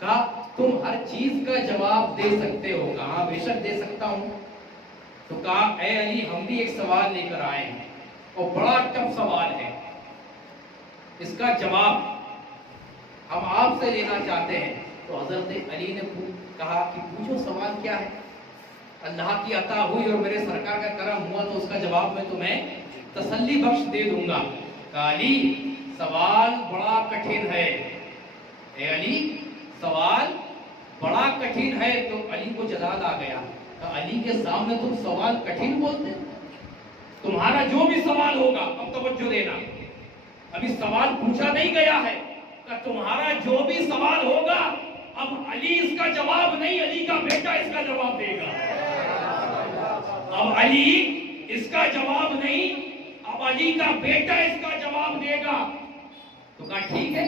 کہا تم ہر چیز کا جواب دے سکتے ہو؟ کہا ہاں بے شک دے سکتا ہوں۔ تو کہا اے علی ہم بھی ایک سوال لے کر آئے ہیں اور بڑا ٹف سوال ہے، اس کا جواب ہم آپ سے لینا چاہتے ہیں۔ تو حضرت علی نے کہا کہ پوچھو سوال کیا ہے؟ اللہ کی عطا ہوئی اور میرے سرکار کا کرم ہوا تو اس کا جواب میں تمہیں تسلی بخش دے دوں گا۔ کہا علی سوال بڑا کٹھن ہے، اے علی سوال بڑا کٹھن ہے۔ تو علی کو جلال آ گیا، کہا علی کے سامنے تم سوال کٹھن بولتے ہو؟ تمہارا جو بھی سوال ہوگا، اب توجہ دینا، ابھی سوال پوچھا نہیں گیا ہے، کہ تمہارا جو بھی سوال ہوگا اب علی اس کا جواب نہیں، علی کا بیٹا اس کا جواب دے گا۔ اب علی اس کا جواب نہیں، اب علی کا بیٹا اس کا جواب دے گا۔ تو کہا ٹھیک ہے،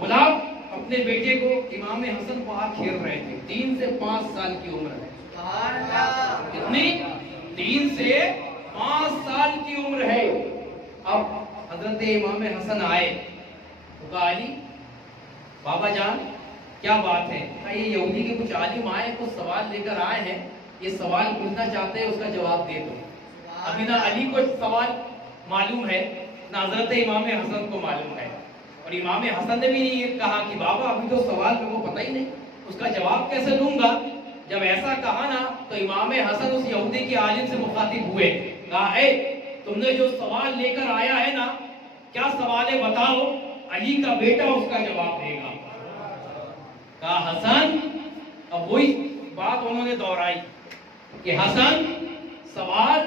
غلام اپنے بیٹے کو امام حسن کو ہاتھ کھیر رہے تھے. 3 سے 5 سال کی عمر ہے. کتنی؟ 3 سے 5 سال کی عمر ہے. اب حضرت امام حسن آئے تو کہا علی بابا جان کیا بات ہے؟ کہا یہ یہودی کے کچھ عالم آئے کچھ سوال لے کر آئے ہیں, یہ سوال پوچھنا چاہتے ہیں, اس کا جواب دے دو. ابھی نہ علی کو سوال معلوم ہے نہ حضرت امام حسن کو معلوم ہے, اور امام حسن نے بھی یہ کہا کہ بابا ابھی تو سوال میرے کو پتہ ہی نہیں, اس کا جواب کیسے دوں گا. جب ایسا کہا نا تو امام حسن اس یہودی کے عالم سے مخاطب ہوئے, کہا اے تم نے جو سوال لے کر آیا ہے نا کیا سوال ہے بتاؤ, علی کا بیٹا اس کا جواب دے گا. کہا حسن, اب وہی بات انہوں نے دہرائی کہ حسن سوال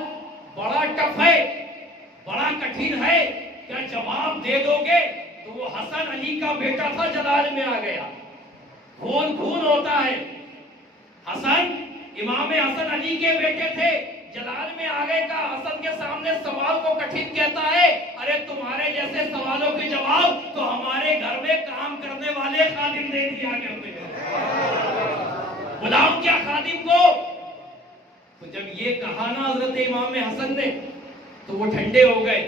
بڑا ٹف ہے, بڑا کٹھن ہے, کیا جواب دے دو گے؟ تو وہ حسن علی کا بیٹا تھا, جلال میں آ گیا, خون خون ہوتا ہے. حسن امام حسن علی کے بیٹے تھے, جلال میں آ گئے. کا حسن کے سامنے سوال کو کٹھن کہتا ہے, ارے تمہارے جیسے سوالوں کے جواب تو ہمارے گھر میں کام کرنے والے خادم دے دیا کرتے ہیں, غلام کیا خادم کو. تو جب یہ کہا نا حضرت امام حسن نے تو وہ ٹھنڈے ہو گئے.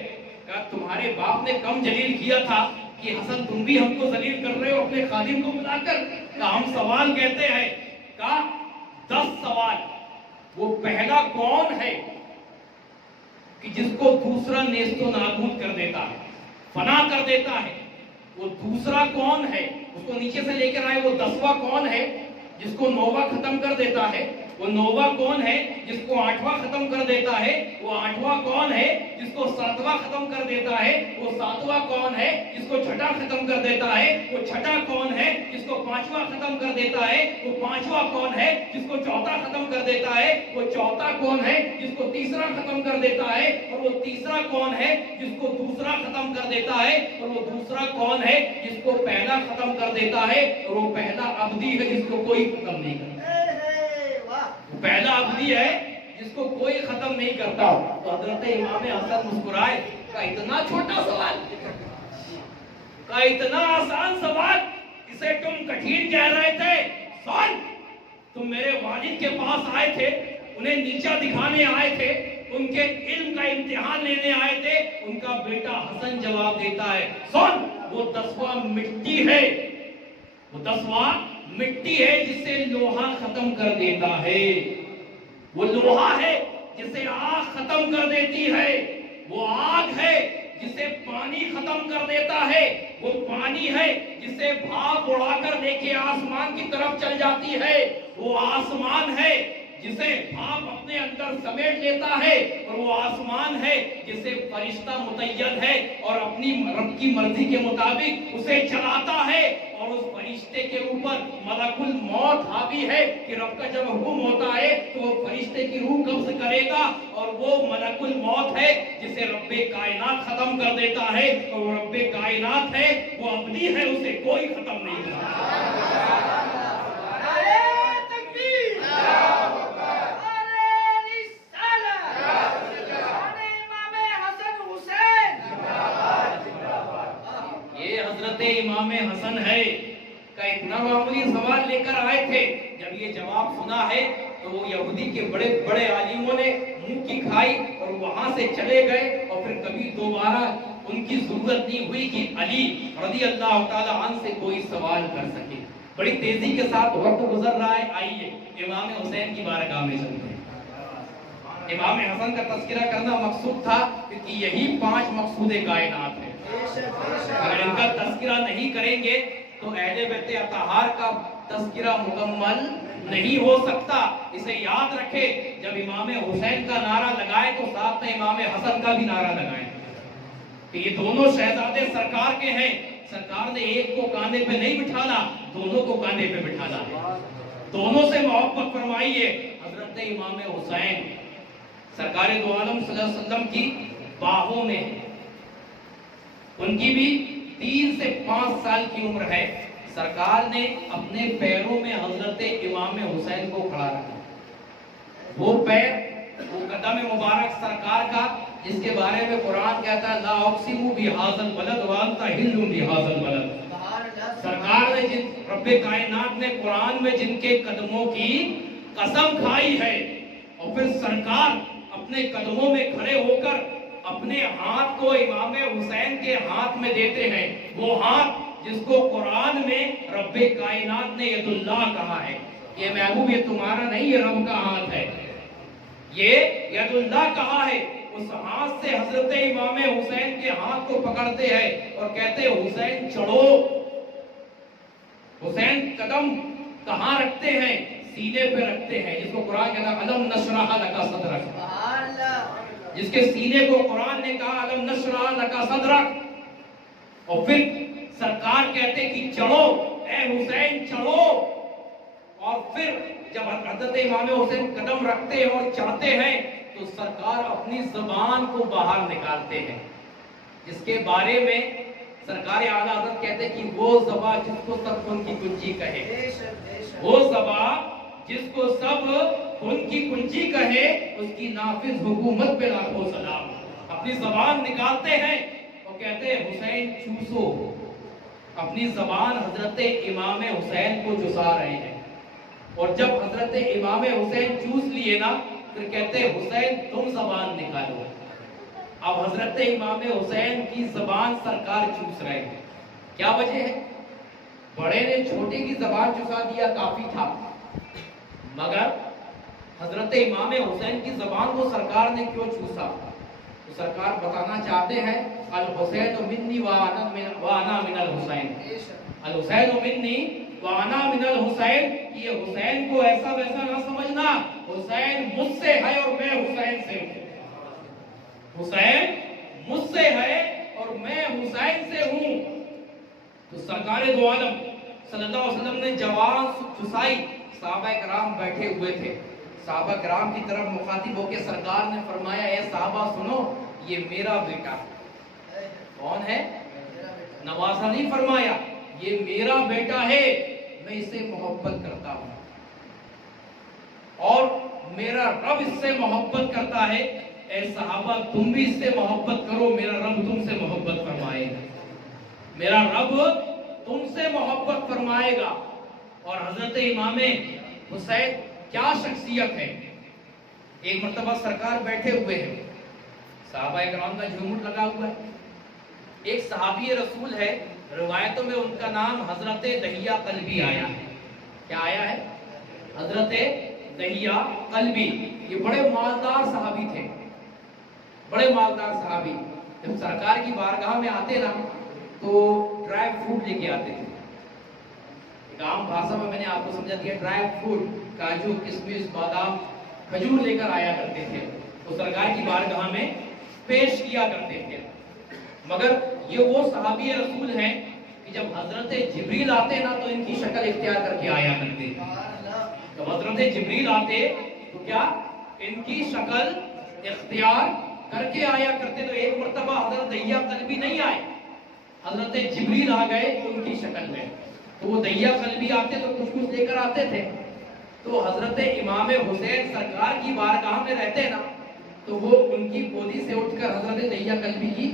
کہا تمہارے باپ نے کم جلیل کیا تھا کہ حسن تم بھی ہم کو ذلیل کر رہے ہو اپنے خادم کو بلا کر. کہا ہم سوال کہتے ہیں. کہا 10 سوال. وہ پہلا کون ہے کہ جس کو دوسرا نیست و نابود کر دیتا ہے, فنا کر دیتا ہے؟ وہ دوسرا کون ہے؟ اس کو نیچے سے لے کر آئے. وہ 10واں کون ہے جس کو 9واں ختم کر دیتا ہے؟ وہ 9واں کون ہے جس کو 8واں ختم کر دیتا ہے؟ وہ 8واں کون ہے جس کو 7واں ختم کر دیتا ہے؟ وہ 7واں کون ہے جس کو 6واں ختم کر دیتا ہے؟ وہ 6واں کون ہے جس کو 5واں ختم کر دیتا ہے؟ وہ 5واں کون ہے جس کو 4واں ختم کر دیتا ہے؟ وہ 4واں کون ہے جس کو 3واں ختم کر دیتا ہے؟ اور وہ 3واں کون ہے جس کو 2واں ختم کر دیتا ہے؟ اور وہ 2واں کون ہے جس کو پہلا ختم کر دیتا ہے؟ اور وہ پہلا عبدی ہے جس کو کوئی ختم نہیں کرتا. پہلا عبدی ہے جس کو کوئی ختم نہیں کرتا. تو حضرت امام حسن مسکرائے. کہا اتنا چھوٹا سوال, کہا اتنا آسان سوال, اسے تم کٹھن کہہ رہے تھے. سن, تم میرے والد کے پاس آئے تھے, انہیں نیچا دکھانے آئے تھے, ان کے علم کا امتحان لینے آئے تھے. ان کا بیٹا حسن جواب دیتا ہے. سن, وہ 10واں مٹی ہے, وہ 10واں مٹی ہے جسے لوہا ختم کر دیتا ہے. وہ لوہا ہے جسے آگ ختم کر دیتی ہے. وہ آگ ہے جسے پانی ختم کر دیتا ہے. وہ پانی ہے جسے بھاپ اڑا کر لے کے آسمان کی طرف چل جاتی ہے. وہ آسمان ہے جسے بھاپ اپنے اندر سمیٹ لیتا ہے. اور وہ آسمان ہے جسے فرشتہ متعین ہے اور اپنی رب کی مرضی کے مطابق اسے چلاتا ہے. اور اس فرشتے کے اوپر ملک الموت حاوی ہے کہ رب کا جب حکم ہوتا ہے تو وہ فرشتے کی روح قبض کرے گا. اور وہ ملک الموت ہے جسے رب کائنات ختم کر دیتا ہے. اور وہ رب کائنات ہے, وہ ابدی ہے, اسے کوئی ختم نہیں کرتا. امام حسن ہے کا اتنا معمولی سوال لے کر آئے تھے. جب یہ جواب سنا ہے تو وہ یہودی کے بڑے بڑے عالموں نے منہ کی کھائی اور وہاں سے چلے گئے. اور پھر کبھی دوبارہ ان کی ضرورت نہیں ہوئی کہ علی رضی اللہ تعالی عنہ سے کوئی سوال کر سکے. بڑی تیزی کے ساتھ وقت گزر رہا ہے. آئیے امام حسین کی بارگاہ میں چلتے ہیں. امام حسن کا تذکرہ کرنا مقصود تھا کیونکہ یہی 5 مقصود کائنات ہیں. اگر ان کا تذکرہ نہیں کریں گے تو اہل بیت اطہار کا تذکرہ مکمل نہیں ہو سکتا. اسے یاد رکھے, جب امام حسین کا نعرہ لگائے تو ساتھ میں امام حسن کا بھی نعرہ لگائیں کہ یہ دونوں شہزادے سرکار کے ہیں. سرکار نے ایک کو کاندھے پہ نہیں بٹھانا, دونوں کو کاندھے پہ بٹھانا ہے. دونوں سے محبت فرمائیے. حضرت امام حسین سرکار دو عالم صلی اللہ علیہ وسلم کی باہوں میں, ان کی بھی 3 سے 5 سال کی عمر ہے. سرکار نے اپنے پیروں میں حضرت امام حسین کو کھڑا رکھا. وہ پیر, وہ قدم مبارک سرکار کا جس کے بارے میں قرآن کہتا ہے لا اقسم بہذا البلد وانت حل بہذا البلد. سرکار نے رب کائنات نے قرآن میں جن کے قدموں کی قسم کھائی ہے، اور پھر سرکار اپنے قدموں میں کھڑے ہو کر اپنے ہاتھ کو امام حسین کے ہاتھ میں دیتے ہیں، وہ ہاتھ جس کو قرآن میں رب کائنات نے ید اللہ کہا ہے، یہ محبوب یہ تمہارا نہیں، یہ رب کا ہاتھ ہے، یہ ید اللہ کہا ہے۔ اس ہاتھ سے حضرت امام حسین کے ہاتھ کو پکڑتے ہیں اور کہتے ہیں حسین چڑھو۔ حسین قدم کہاں رکھتے ہیں؟ سینے پہ رکھتے ہیں، جس کو قرآن کہتا ہے الم نشرح لک صدرک، جس کے سینے کو قرآن نے کہا الم نشرح لک صدرک، اور پھر سرکار کہتے کہ چڑھو اے حسین چڑھو، اور پھر جب حضرت امام حسین قدم رکھتے ہیں اور چڑھتے ہیں تو سرکار اپنی زبان کو باہر نکالتے ہیں، جس کے بارے میں سرکار اعلیٰ حضرت کہتے ہیں کہ وہ زبان جس کو سب ان کی کنجی کہے، وہ زبان جس کو سب ان کی کنجی کہے، اس کی نافذ حکومت پہ لاکھوں سلام۔ اپنی زبان نکالتے ہیں اور کہتے ہیں حسین چوسو، اپنی زبان حضرت امام حسین کو چسا رہے ہیں، اور جب حضرت امام حسین چوس لیے نا پھر کہتے ہیں حسین تم زبان نکالو۔ اب حضرت امام حسین کی زبان سرکار چوس رہے ہیں، کیا وجہ ہے؟ بڑے نے چھوٹے کی زبان چسا دیا کافی تھا، مگر حضرت امام حسین کی زبان کو سرکار نے کیوں چوسا؟ تو سرکار بتانا چاہتے ہیں الحسین منی وانا من الحسین، الحسین منی وانا من الحسین، یہ حسین کو ایسا ویسا نہ سمجھنا، حسین مجھ سے ہے اور میں حسین سے ہوں، حسین مجھ سے ہے اور میں حسین سے ہوں۔ تو سرکار دو عالم صلی اللہ علیہ وسلم نے جوان چسائی، صحابہ کرام بیٹھے ہوئے تھے، صحابہ کرام کی طرف مخاطب ہو کے سرکار نے فرمایا اے صحابہ سنو، یہ میرا بیٹا کون ہے؟ نوازہ نہیں فرمایا، یہ میرا بیٹا ہے، میں اسے محبت کرتا ہوں اور میرا رب اس سے محبت کرتا ہے، اے صحابہ تم بھی اس سے محبت کرو، میرا رب تم سے محبت فرمائے گا، میرا رب تم سے محبت فرمائے گا۔ اور حضرت امام حسین کیا شخصیت ہے؟ ایک مرتبہ سرکار بیٹھے ہوئے ہیں، صحابہ کرام کا جھومٹ لگا ہوا ہے، ایک صحابی رسول ہے، روایتوں میں ان کا نام حضرت دہیہ قلبی آیا ہے، کیا آیا ہے؟ حضرت دہیہ قلبی، یہ بڑے مالدار صحابی تھے، بڑے مالدار صحابی، جب سرکار کی بارگاہ میں آتے نا تو ڈرائی فروٹ لے کے آتے تھے، ایک عام بھاشا میں نے آپ کو سمجھا دیا، ڈرائی فروٹ کاجو کشمش بادام کھجور لے کر آیا کرتے تھے، تو سرکار کی بارگاہ میں پیش کیا کرتے تھے۔ مگر یہ وہ صحابی رسول ہیں کہ جب حضرت جبریل آتے نا تو ان کی شکل اختیار کر کے آیا کرتے تھے، جب حضرت جبریل آتے تو کیا ان کی شکل اختیار کر کے آیا کرتے، تو ایک مرتبہ حضرت دہیہ قلبی نہیں آئے، حضرت جبریل آ گئے ان کی شکل میں، تو وہ دہیہ قلبی آتے تو کچھ کچھ لے کر آتے تھے، تو حضرت امام حسین سرکار کی بارگاہ میں رہتے نا تو وہ ان کی گودی سے اٹھ کر حضرت دہیہ قلبی کی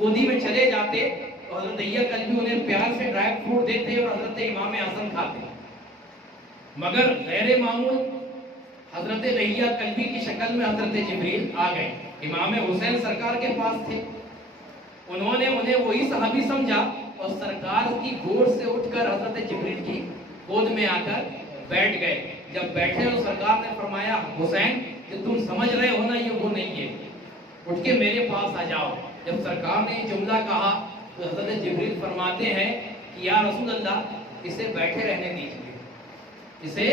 گودی میں چلے جاتے، تو حضرت دہیہ قلبی انہیں پیار سے ڈرائی فروٹ دیتے اور حضرت امام حسن کھاتے، مگر غیر معمول حضرت دہیہ قلبی کی شکل میں حضرت جبریل آ گئے، امام حسین سرکار کے پاس تھے، انہوں نے انہیں وہی صحابی سمجھا اور سرکار کی گود سے اٹھ کر حضرت جبریل کی گود میں آ کر بیٹھ گئے۔ جب بیٹھے تو سرکار نے فرمایا حسین کہ تم سمجھ رہے ہو نا یہ وہ نہیں ہے، اٹھ کے میرے پاس آ جاؤ۔ جب سرکار نے یہ جملہ کہا تو حضرت جبریل فرماتے ہیں کہ یا رسول اللہ اسے بیٹھے رہنے دیجئے، اسے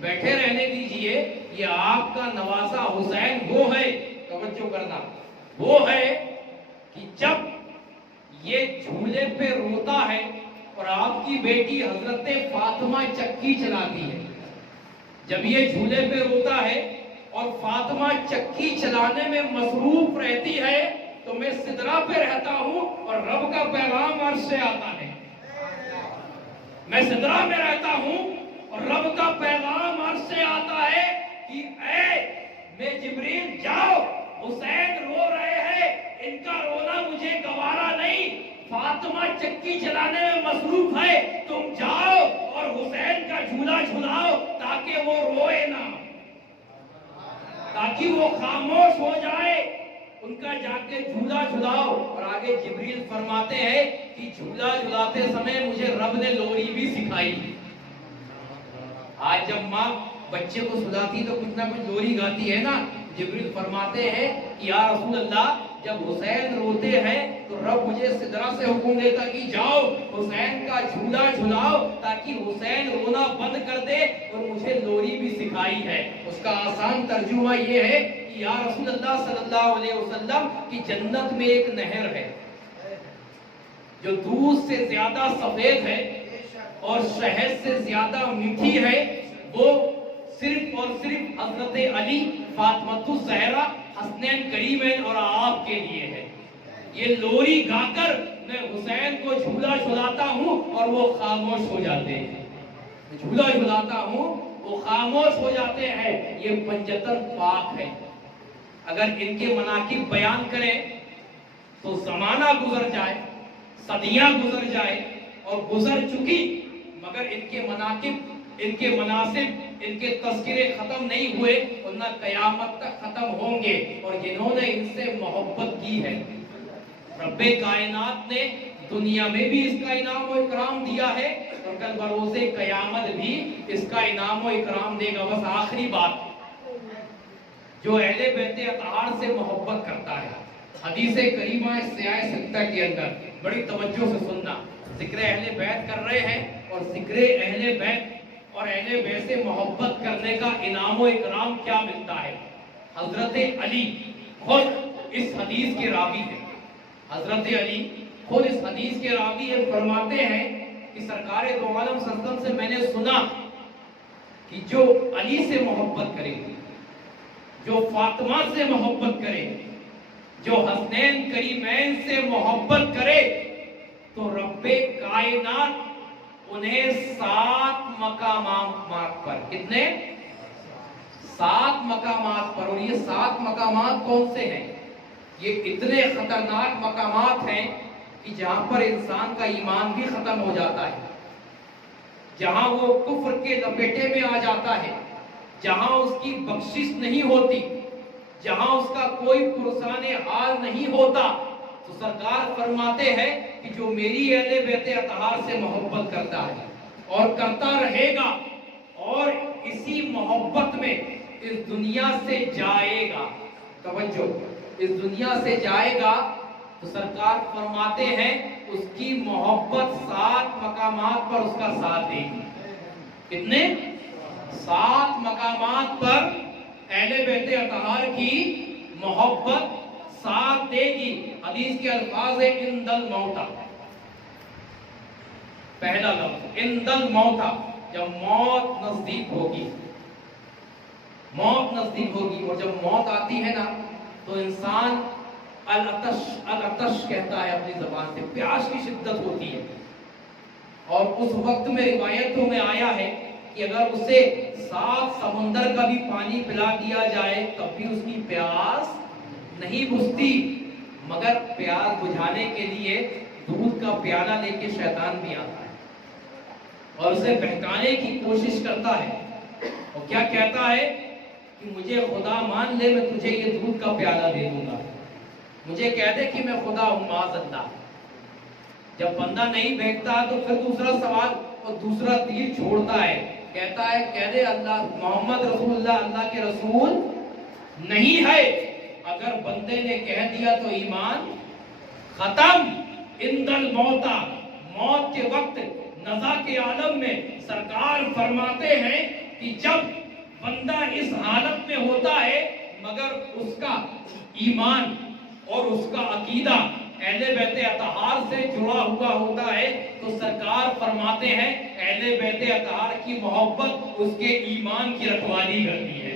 بیٹھے رہنے دیجئے، یہ آپ کا نواسا حسین وہ ہے، توجہ کرنا، وہ ہے کہ جب یہ جھولے پہ روتا ہے اور آپ کی بیٹی حضرت فاطمہ چکی چلاتی ہے، جب یہ جھولے پہ روتا ہے اور فاطمہ چکی چلانے میں مصروف رہتی ہے تو میں سدرہ پہ رہتا ہوں اور رب کا پیغام عرش سے آتا ہے، میں سدرہ میں رہتا ہوں اور رب کا پیغام عرش سے آتا ہے کہ اے میں جبریل جاؤ، حسین رو رہے ہیں، ان کا رونا مجھے گوارا نہیں، فاطمہ چکی چلانے میں مصروف ہے، جاؤ اور حسین کا جھولا جھلاؤ تاکہ وہ روئے نہ، تاکہ وہ خاموش ہو جائے، ان کا جا کے جھولا جھلاؤ۔ اور آگے جبریل فرماتے ہیں کہ جھولا جھلاتے سمے مجھے رب نے لوری بھی سکھائی۔ آج جب ماں بچے کو سلاتی تو کچھ نہ کچھ لوری گاتی ہے نا۔ جبریل فرماتے ہیں کہ یا رسول اللہ جب حسین روتے ہیں تو رب مجھے سدرا سے حکم دیتا کہ جاؤ حسین کا جھولا جھلاؤ تاکہ حسین رونا بند کر دے، اور مجھے لوری بھی سکھائی ہے۔ اس کا آسان ترجمہ یہ ہے کہ یا رسول اللہ صلی اللہ علیہ وسلم کی جنت میں ایک نہر ہے جو دودھ سے زیادہ سفید ہے اور شہد سے زیادہ میٹھی ہے، وہ صرف اور صرف حضرت علی، فاطمہ الزہرا، حسنین کریمین اور آپ کے لیے ہے۔ یہ لوری گا کر میں حسین کو جھولا جھلاتا ہوں اور وہ خاموش ہو جاتے ہیں، جھولا جھلاتا ہوں وہ خاموش ہو جاتے ہیں۔ یہ پنجتن پاک ہے۔ اگر ان کے مناقب بیان کریں تو زمانہ گزر جائے، صدیاں گزر جائے اور گزر چکی، مگر ان کے مناقب، ان کے مناسب، ان کے تذکرے ختم نہیں ہوئے اور نہ قیامت تک ختم ہوں گے۔ اور جنہوں نے ان سے محبت کی ہے، رب کائنات نے دنیا میں بھی اس کا انعام و اکرام دیا ہے اور کل بروز قیامت بھی اس کا انعام و اکرام دے گا۔ بس آخری بات، جو اہل بیت اطہار سے محبت کرتا ہے، حدیث کریمہ سیاہ ستہ کے اندر بڑی توجہ سے سننا، ذکر اہل بیت کر رہے ہیں اور ذکر اہل بیت اور اہل بیت سے محبت کرنے کا انعام و اکرام کیا ملتا ہے۔ حضرت علی خود اس حدیث کے راوی ہیں، حضرت علی خود اس حدیث کے راوی ہیں، فرماتے ہیں کہ سرکار دو عالم صلی اللہ علیہ وسلم سے میں نے سنا کہ جو علی سے محبت کرے، جو فاطمہ سے محبت کرے، جو حسنین کریمین سے محبت کرے تو رب کائنات انہیں 7 مقامات پر، کتنے؟ 7 مقامات پر۔ اور یہ 7 مقامات کون سے ہیں؟ یہ اتنے خطرناک مقامات ہیں کہ جہاں پر انسان کا ایمان بھی ختم ہو جاتا ہے، جہاں وہ کفر کے لپیٹے میں آ جاتا ہے، جہاں اس کی بخشش نہیں ہوتی، جہاں اس کا کوئی پرسان حال نہیں ہوتا، تو سرکار فرماتے ہیں کہ جو میری اہل بیت اطہار سے محبت کرتا ہے اور کرتا رہے گا اور اسی محبت میں اس دنیا سے جائے گا، توجہ، اس دنیا سے جائے گا، تو سرکار فرماتے ہیں اس کی محبت 7 مقامات پر اس کا ساتھ دے گی۔ کتنے؟ 7 مقامات پر اہل بیت اطہار کی محبت ساتھ دے گی۔ حدیث کے الفاظ ہے عند الموت، پہلا لفظ عند الموت، جب موت نزدیک ہوگی، موت نزدیک ہوگی، اور جب موت آتی ہے نا تو انسان العطش کہتا ہے اپنی زبان سے، پیاس کی شدت ہوتی ہے، اور اس وقت میں روایتوں میں آیا ہے کہ اگر اسے 7 سمندر کا بھی پانی پلا دیا جائے تب بھی اس کی پیاس نہیں بجھتی، مگر پیاس بجھانے کے لیے دودھ کا پیالہ لے کے شیطان بھی آتا ہے اور اسے بہکانے کی کوشش کرتا ہے، اور کیا کہتا ہے کہ مجھے خدا مان لے، میں تجھے یہ دودھ کا پیالہ دے دوں گا، مجھے کہہ دے کہ میں خدا ہوں، معاذ اللہ۔ جب بندہ نہیں بہکتا تو پھر دوسرا سوال اور دوسرا تیر چھوڑتا ہے، کہتا ہے کہہ دے اللہ محمد رسول اللہ اللہ کے رسول نہیں ہے۔ اگر بندے نے کہہ دیا تو ایمان ختم۔ عند الموت، موت کے وقت نزا کے عالم میں سرکار فرماتے ہیں کہ جب بندہ اس حالت میں ہوتا ہے مگر اس کا ایمان اور اس کا عقیدہ اہل بیت اطہار سے جڑا ہوا ہوتا ہے تو سرکار فرماتے ہیں اہل بیت اطہار کی محبت اس کے ایمان کی رکھوالی کرتی ہے،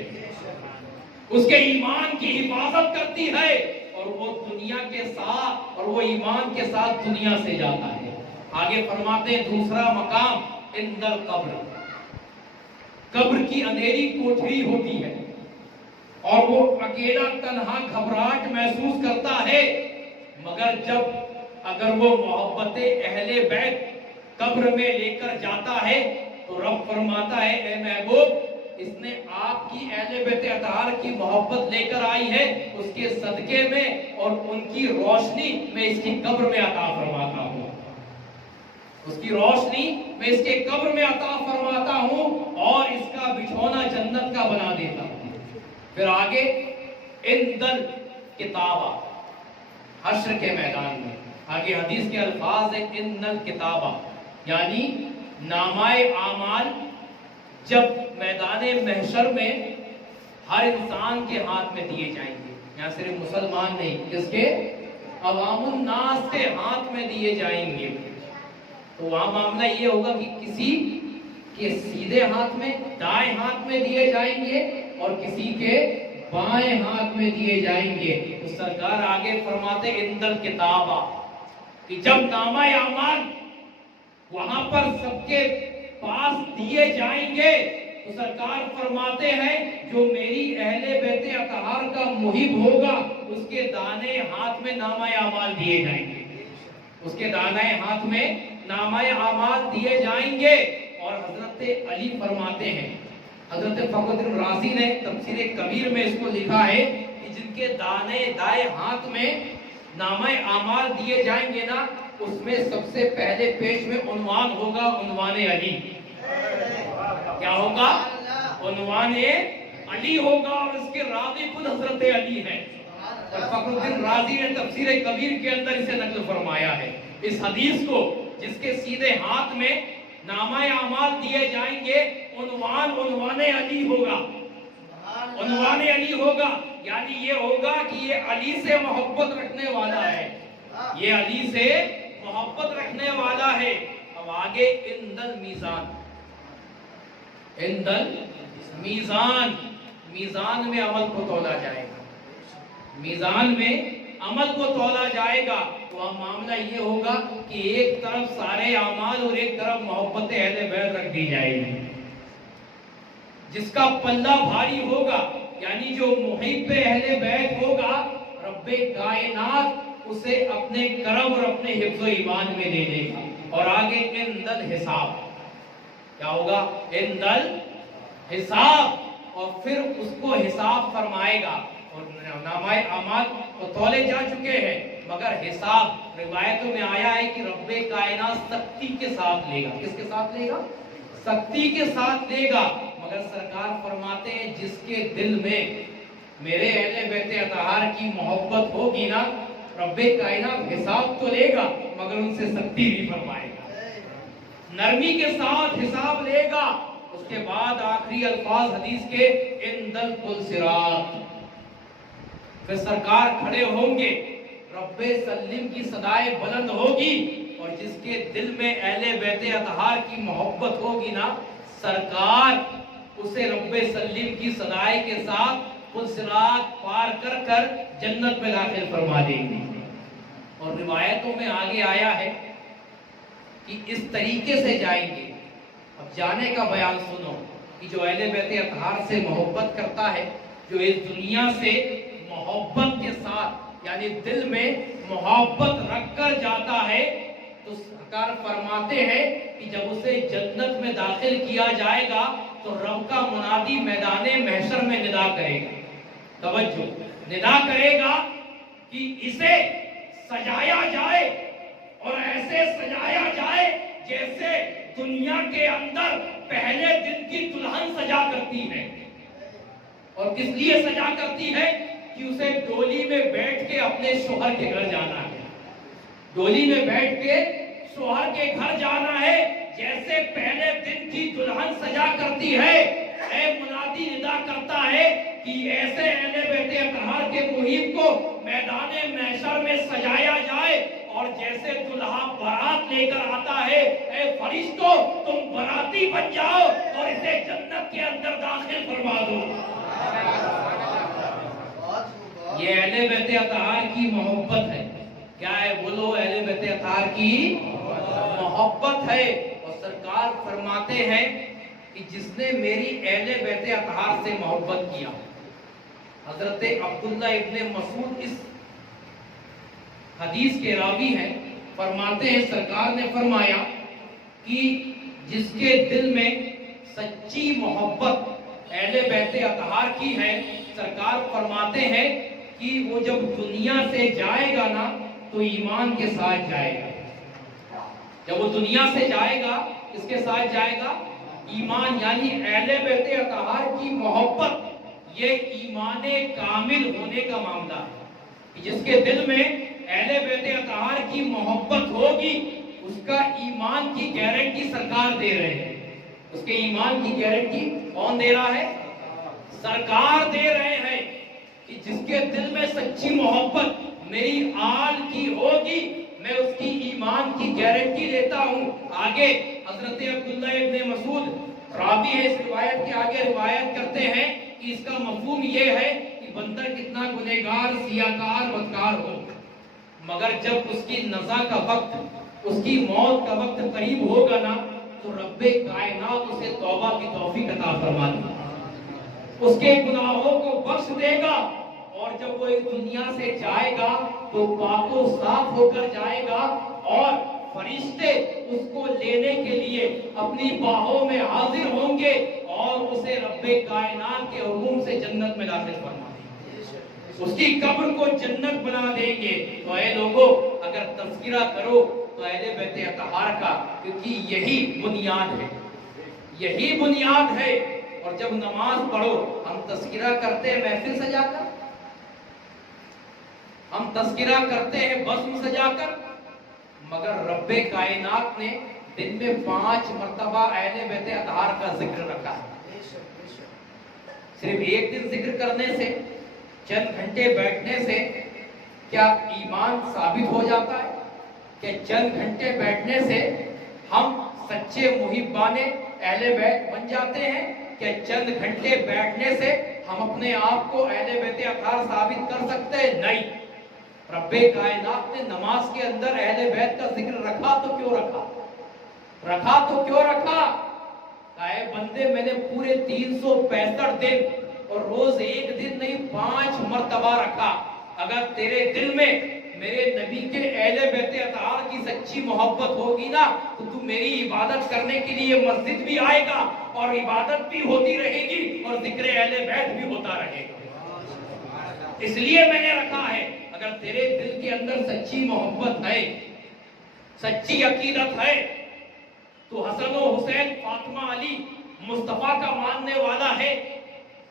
اس کے ایمان کی حفاظت کرتی ہے، اور وہ دنیا کے ساتھ اور وہ ایمان کے ساتھ دنیا سے جاتا ہے۔ آگے فرماتے ہیں دوسرا مقام عند القبر، قبر کی اندھیری کوٹھری ہوتی ہے اور وہ اکیلا تنہا گھبراہٹ محسوس کرتا ہے، مگر جب اگر وہ محبت اہل بیت قبر میں لے کر جاتا ہے تو رب فرماتا ہے اے محبوب اس نے آپ کی اہل بیت اطہار کی محبت لے کر آئی ہے، اس کے صدقے میں اور ان کی روشنی میں اس کی قبر میں عطا فرماتا ہوں، اس کی روشنی میں اس کے قبر میں عطا فرماتا ہوں اور اس کا بچھونا جنت کا بنا دیتا ہوں۔ پھر آگے اندل کتابہ، حشر کے میدان میں آگے حدیث کے الفاظ ہیں اندل کتابہ، یعنی نامہ اعمال جب میدان محشر میں ہر انسان کے ہاتھ میں دیے جائیں گے، یہاں صرف مسلمان نہیں، کس کے؟ عوام الناس کے ہاتھ میں دیے جائیں گے، تو وہاں معاملہ یہ ہوگا کہ کسی کے سیدھے ہاتھ میں، دائیں ہاتھ میں دیے جائیں گے اور کسی کے بائیں ہاتھ میں دیے جائیں گے۔ تو سرکار آگے فرماتے اندل کتابہ کہ جب نامہ اعمال وہاں پر سب کے پاس دیے جائیں گے تو سرکار فرماتے ہیں جو میری اہل بیت اطہار کا محب ہوگا اس کے دانے ہاتھ میں نامہ اعمال دیے جائیں گے، اس کے دانائیں ہاتھ میں نامہ اعمال دیے جائیں گے۔ اور حضرت علی فرماتے ہیں، حضرت فخر الدین رازی نے تفسیر کبیر میں اس کو لکھا ہے کہ جن کے دائیں ہاتھ میں نامہ اعمال دیے جائیں گے نا، اس میں سب سے پہلے پیش میں عنوان ہوگا، عنوان علی۔ کیا ہوگا؟ عنوان علی ہوگا اور اس کے راوی خود حضرت علی ہیں۔ اور فخر الدین رازی نے تفسیر کبیر کے اندر اسے نقل فرمایا ہے اس حدیث کو، جس کے سیدھے ہاتھ میں نامہ اعمال دیے جائیں گے، عنوان علی ہوگا، عنوان علی ہوگا، یعنی یہ ہوگا کہ یہ علی سے محبت رکھنے والا ہے، یہ علی سے محبت رکھنے والا ہے۔ اب آگے اندل میزان، اندل میزان، میزان میں عمل کو تولا جائے گا، میزان میں عمل کو تولا جائے گا، تو اب معاملہ یہ ہوگا کہ ایک طرف سارے اعمال اور ایک طرف محبت اہل بیت رکھ دی جائے گی۔ جس کا پلہ بھاری ہوگا، یعنی جو محب اہل بیت ہوگا، رب کائنات اسے اپنے کرم اور اپنے حفظ و ایمان میں لے لے گا۔ اور آگے اندل حساب، کیا ہوگا؟ اندل حساب، اور پھر اس کو حساب فرمائے گا۔ اور نامہ اعمال تو تولے جا چکے ہیں، مگر حساب روایتوں میں آیا ہے کہ رب کائنات سختی کے ساتھ لے گا۔ کس کے ساتھ لے گا؟ سختی کے ساتھ لے گا، مگر سرکار فرماتے ہیں جس کے دل میں میرے اہل بیت اطہار کی محبت ہوگی نا، رب کائنات حساب تو لے گا مگر ان سے سختی بھی فرمائے گا، نرمی کے ساتھ حساب لے گا۔ اس کے بعد آخری الفاظ حدیث کے اندل پلسرات، پھر سرکار کھڑے ہوں گے، رب سلم کی صدائے بلند ہوگی، اور جس کے دل میں اہل بیت اطہار کی محبت ہوگی نا، سرکار اسے رب سلم کی صدائے کے ساتھ پلسرات پار کر کر جنت میں داخل فرما دیں گے۔ اور روایتوں میں آگے آیا ہے کہ اس طریقے سے جائیں گے۔ اب جانے کا بیان سنو کہ جو اہل بیت اطہار سے محبت کرتا ہے، جو اس دنیا سے محبت کے ساتھ یعنی دل میں محبت رکھ کر جاتا ہے، تو سرکار فرماتے ہیں کہ جب اسے جنت میں داخل کیا جائے گا تو رب کا منادی میدان محشر میں ندا کرے گا، توجہ، ندا کرے گا کہ اسے سجایا جائے، اور ایسے سجایا جائے جیسے دنیا کے اندر پہلے دن کی دلہن سجا کرتی ہے۔ اور کس لیے سجا کرتی ہے؟ کہ اسے ڈولی میں بیٹھ کے اپنے شوہر کے گھر جانا ہے، ڈولی میں بیٹھ کے شوہر کے گھر جانا ہے، جیسے پہلے دن کی دلہن سجا کرتی ہے۔ اے منادی ندا کرتا ہے کہ ایسے اہل بیت اطہار کے محب کو میدان محشر میں سجایا جائے، اور جیسے دلہا برات لے کر آتا ہے، اے فرشتوں تم براتی بن جاؤ اور اسے جنت کے اندر داخل فرما دو۔ یہ اہل بیت اطہار کی محبت ہے، کیا ہے؟ بولو، اہل بیت اطہار کی محبت ہے۔ اور سرکار فرماتے ہیں کہ جس نے میری اہل بیت اطہار سے محبت کیا، حضرت عبداللہ ابن مسعود اس حدیث کے راوی ہیں، فرماتے ہیں سرکار نے فرمایا کہ جس کے دل میں سچی محبت اہل بیت اطہار کی ہے، سرکار فرماتے ہیں کہ وہ جب دنیا سے جائے گا نا تو ایمان کے ساتھ جائے گا۔ جب وہ دنیا سے جائے گا اس کے ساتھ جائے گا ایمان، یعنی اہل بیت اطہار کی محبت یہ ایمان کامل ہونے کا معاملہ ہے۔ جس کے دل میں اہل بیت اطہار کی محبت ہوگی اس کا ایمان کی گارنٹی سرکار دے رہے ہیں۔ اس کے ایمان کی گارنٹی کون دے رہا ہے؟ سرکار دے رہے ہیں کہ جس کے دل میں سچی محبت میری آل کی ہوگی میں اس کی ایمان کی گارنٹی لیتا ہوں۔ آگے حضرت عبداللہ ابن مسعود راوی ہے اس روایت کے آگے روایت کرتے ہیں کہ اس کا مفہوم یہ ہے کہ بندہ کتنا گنہگار سیاکار بدکار ہو، مگر جب اس کی نزا کا وقت، اس کی موت کا وقت قریب ہوگا نا تو رب کائنات اسے توبہ کی توفیق عطا فرما دے گا، اس کے گناہوں کو بخش دے گا، اور جب وہ اس دنیا سے جائے گا تو پاک و صاف ہو کر جائے گا، اور فرشتے اس کو لینے کے لیے اپنی باہوں میں حاضر ہوں گے اور اسے رب کائنات کے حکم سے جنت میں داخل فرما دیں گے، اس کی قبر کو جنت بنا دیں گے۔ تو اے لوگوں اگر تذکرہ کرو تو اہل بیت اطہار کا، کیونکہ یہی بنیاد ہے، یہی بنیاد ہے۔ اور جب نماز پڑھو ہم تذکرہ کرتے ہیں محفل سجا کر، ہم تذکرہ کرتے ہیں بزم سجا کر، مگر رب کائنات نے دن میں 5 مرتبہ اہل بیت اطہار کا ذکر رکھا ہے۔ صرف ایک دن ذکر کرنے سے، چند گھنٹے بیٹھنے سے کیا ایمان ثابت ہو جاتا ہے؟ کہ چند گھنٹے بیٹھنے سے ہم سچے محبان اہل بیت بن جاتے ہیں؟ کہ چند گھنٹے بیٹھنے سے ہم اپنے آپ کو اہل بیت اطہار ثابت کر سکتے ہیں؟ نہیں۔ رب کائنات نے نماز کے اندر اہل بیت کا ذکر رکھا تو کیوں رکھا؟ رکھا تو کیوں رکھا؟ اے بندے میں نے پورے 365 دن اور روز ایک دن نہیں 5 مرتبہ رکھا۔ اگر تیرے دل میں میرے نبی کے اہل بیت اطہار کی سچی محبت ہوگی نا تو تو میری عبادت کرنے کے لیے مسجد بھی آئے گا اور عبادت بھی ہوتی رہے گی اور ذکر اہل بیت بھی ہوتا رہے گا۔ اس لیے میں نے رکھا ہے۔ اگر تیرے دل کے اندر سچی محبت ہے، سچی عقیدت ہے، تو حسن و حسین، فاطمہ علی، مصطفیٰ کا ماننے والا ہے،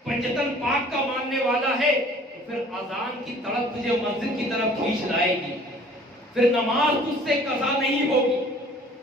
پنجتن پاک کا ماننے والا ہے، تو پھر اذان کی طرف تجھے مسجد کی طرف کھینچ لائے گی، پھر نماز تجھ سے قضا نہیں ہوگی،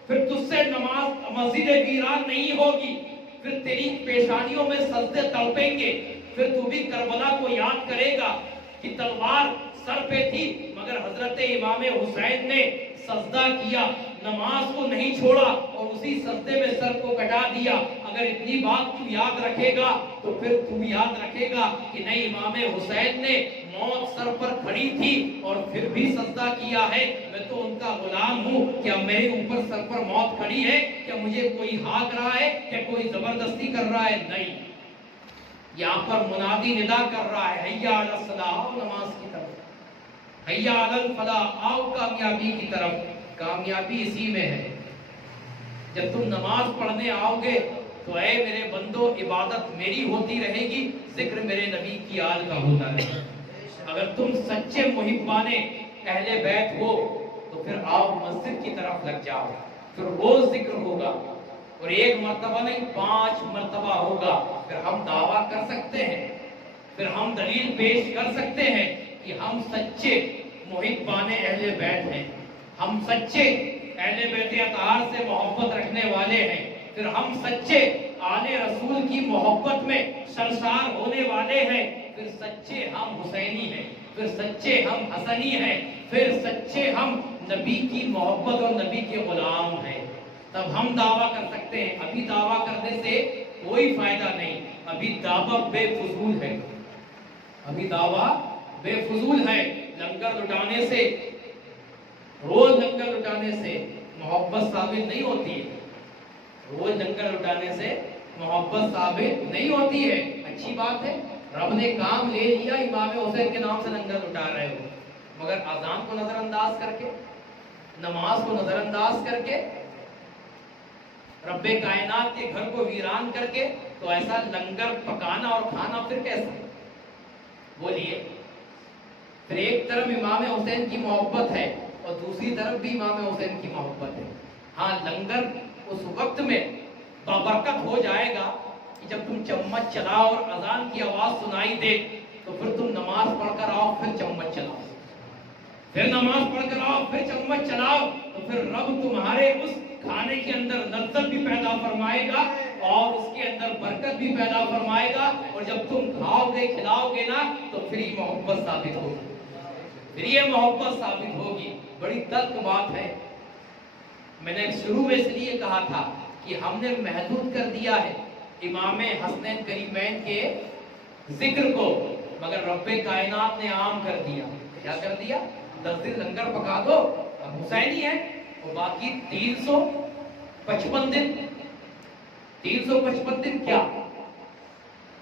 پھر تجھ سے نماز مسجد ویران نہیں ہوگی، پھر تیری پیشانیوں میں سجدے تڑپیں گے، پھر تو بھی کربلا کو یاد کرے گا کہ تلوار سر پہ تھی مگر حضرت امام حسین نے سجدہ کیا، نماز کو نہیں چھوڑا اور اسی سجدے میں سر کو کٹا دیا۔ اگر اتنی بات تو یاد رکھے گا تو پھر تو یاد رکھے گا کہ نہیں، امام حسین نے موت سر پر کھڑی تھی اور پھر بھی سجدہ کیا ہے، میں تو ان کا غلام ہوں، کیا میرے اوپر سر پر موت کھڑی ہے؟ کیا مجھے کوئی ہاک رہا ہے؟ کیا کوئی زبردستی کر رہا ہے؟ نہیں، یہاں پر منادی ندا کر رہا ہے، حیا علی الصلاۃ، آؤ نماز کی طرف، حیا علی الفلاح، آؤ کامیابی کی طرف۔ کامیابی اسی میں ہے، جب تم نماز پڑھنے آؤ گے تو اے میرے بندو عبادت میری ہوتی رہے گی، ذکر میرے نبی کی آل کا ہوتا رہے گا۔ اگر تم سچے محبان اہل بیت ہو تو پھر آؤ مسجد کی طرف لگ جاؤ، پھر روز ذکر ہوگا اور ایک مرتبہ نہیں 5 مرتبہ ہوگا۔ پھر ہم دعویٰ کر سکتے ہیں، پھر ہم دلیل پیش کر سکتے ہیں کہ ہم سچے محبان اہل بیت ہیں، ہم سچے اہل بیت اطہار سے محبت رکھنے والے ہیں، پھر ہم سچے آل رسول کی محبت میں سرشار ہونے والے ہیں، پھر سچے ہم حسینی ہیں، پھر سچے ہم حسنی ہیں، پھر سچے ہم نبی کی محبت اور نبی کے غلام ہیں، تب ہم دعویٰ کر سکتے ہیں۔ ابھی دعویٰ کرنے سے کوئی فائدہ نہیں، ابھی دعویٰ بے فضول ہے، ابھی دعویٰ بے فضول ہے۔ لنگر لٹانے سے، روز لنگر لٹانے سے محبت ثابت نہیں ہوتی ہے، روز لنگر لٹانے سے محبت ثابت نہیں ہوتی ہے۔ اچھی بات ہے، رب نے کام لے لیا، امام حسین کے نام سے لنگر لٹا رہے ہو، مگر اذان کو نظر انداز کر کے، نماز کو نظر انداز کر کے رب کائنات کے گھر کو ویران کر کے تو ایسا لنگر پکانا اور کھانا پھر کیسا؟ بولیے. پھر ایک طرف امام حسین کی محبت ہے اور دوسری طرف بھی امام حسین کی محبت ہے. ہاں لنگر اس وقت میں بابرکت ہو جائے گا کہ جب تم چمچ چلاؤ اور اذان کی آواز سنائی دے تو پھر تم نماز پڑھ کر آؤ پھر چمچ چلاؤ، پھر نماز پڑھ کر آؤ پھر چمچ چلاؤ، تو پھر رب تمہارے اس کھانے کے اندر لذت بھی پیدا فرمائے گا اور اس کے اندر برکت بھی پیدا فرمائے گا. اور جب تم کھاؤ گے کھلاؤ گے نا تو پھر یہ محبت ثابت ہوگی، پھر یہ محبت ثابت ہوگی. بڑی تلخ بات ہے. میں نے شروع میں اس لیے کہا تھا کہ ہم نے محدود کر دیا ہے امام حسنین کریمین کے ذکر کو، مگر رب کائنات نے عام کر دیا. کیا کر دیا؟ 10 دن لنگر پکا دو، اب حسینی ہے، اور باقی 355 دن 355 دن کیا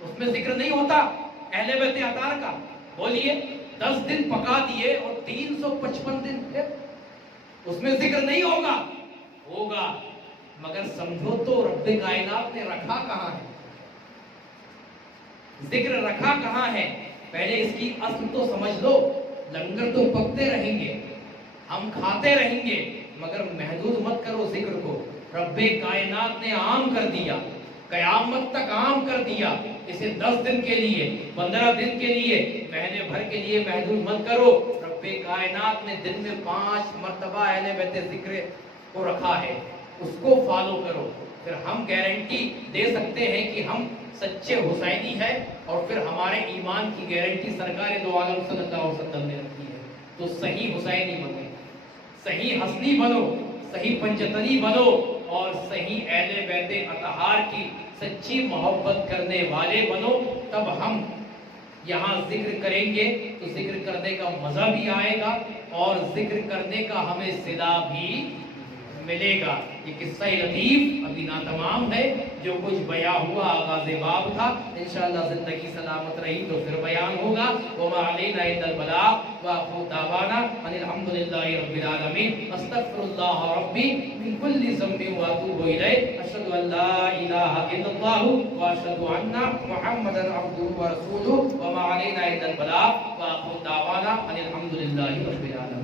اس میں ذکر نہیں ہوتا اہل بیت اطہار کا؟ بولیے. 10 دن پکا دیے اور 355 دن پھر اس میں ذکر نہیں ہوگا؟ ہوگا. مگر سمجھو تو رب کائنات نے رکھا کہاں ہے؟ ذکر رکھا کہاں ہے؟ پہلے اس کی اصل تو سمجھ لو. لنگر تو پکتے رہیں گے، ہم کھاتے رہیں گے، مگر محدود مت کرو ذکر کو. رب کائنات نے عام کر دیا، قیامت تک عام کر دیا. اسے 10 دن کے لیے، 15 دن کے لیے، مہینے بھر کے لیے محدود مت کرو. رب کائنات نے دن میں 5 مرتبہ اہل بیت ذکر کو رکھا ہے، اس کو فالو کرو. پھر ہم گارنٹی دے سکتے ہیں کہ ہم سچے حسینی ہیں، اور پھر ہمارے ایمان کی گارنٹی سرکار دو عالم صلی اللہ علیہ وسلم نے رکھی ہے. تو صحیح حسینی بنو، صحیح حسنی بنو، صحیح پنجتنی بنو، اور صحیح اہل بیت اطہار کی سچی محبت کرنے والے بنو. تب ہم یہاں ذکر کریں گے تو ذکر کرنے کا مزہ بھی آئے گا اور ذکر کرنے کا ہمیں صدا بھی ملے گا. یہ قصہ لطیف ابھی ناتمام ہے، جو کچھ بیان ہوا آغاز باب تھا. انشاءاللہ زندگی سلامت رہی تو پھر بیان ہوگا. وما علینا الا البلاغ وآخر دعوانا ان الحمد للہ رب العالمین. استغفر اللہ ربی من کل ذنب واتوب الیہ. اشہد ان لا الہ الا اللہ واشہد ان محمدا عبدہ ورسولہ. وما علینا الا البلاغ وآخر دعوانا ان الحمد للہ رب العالمین.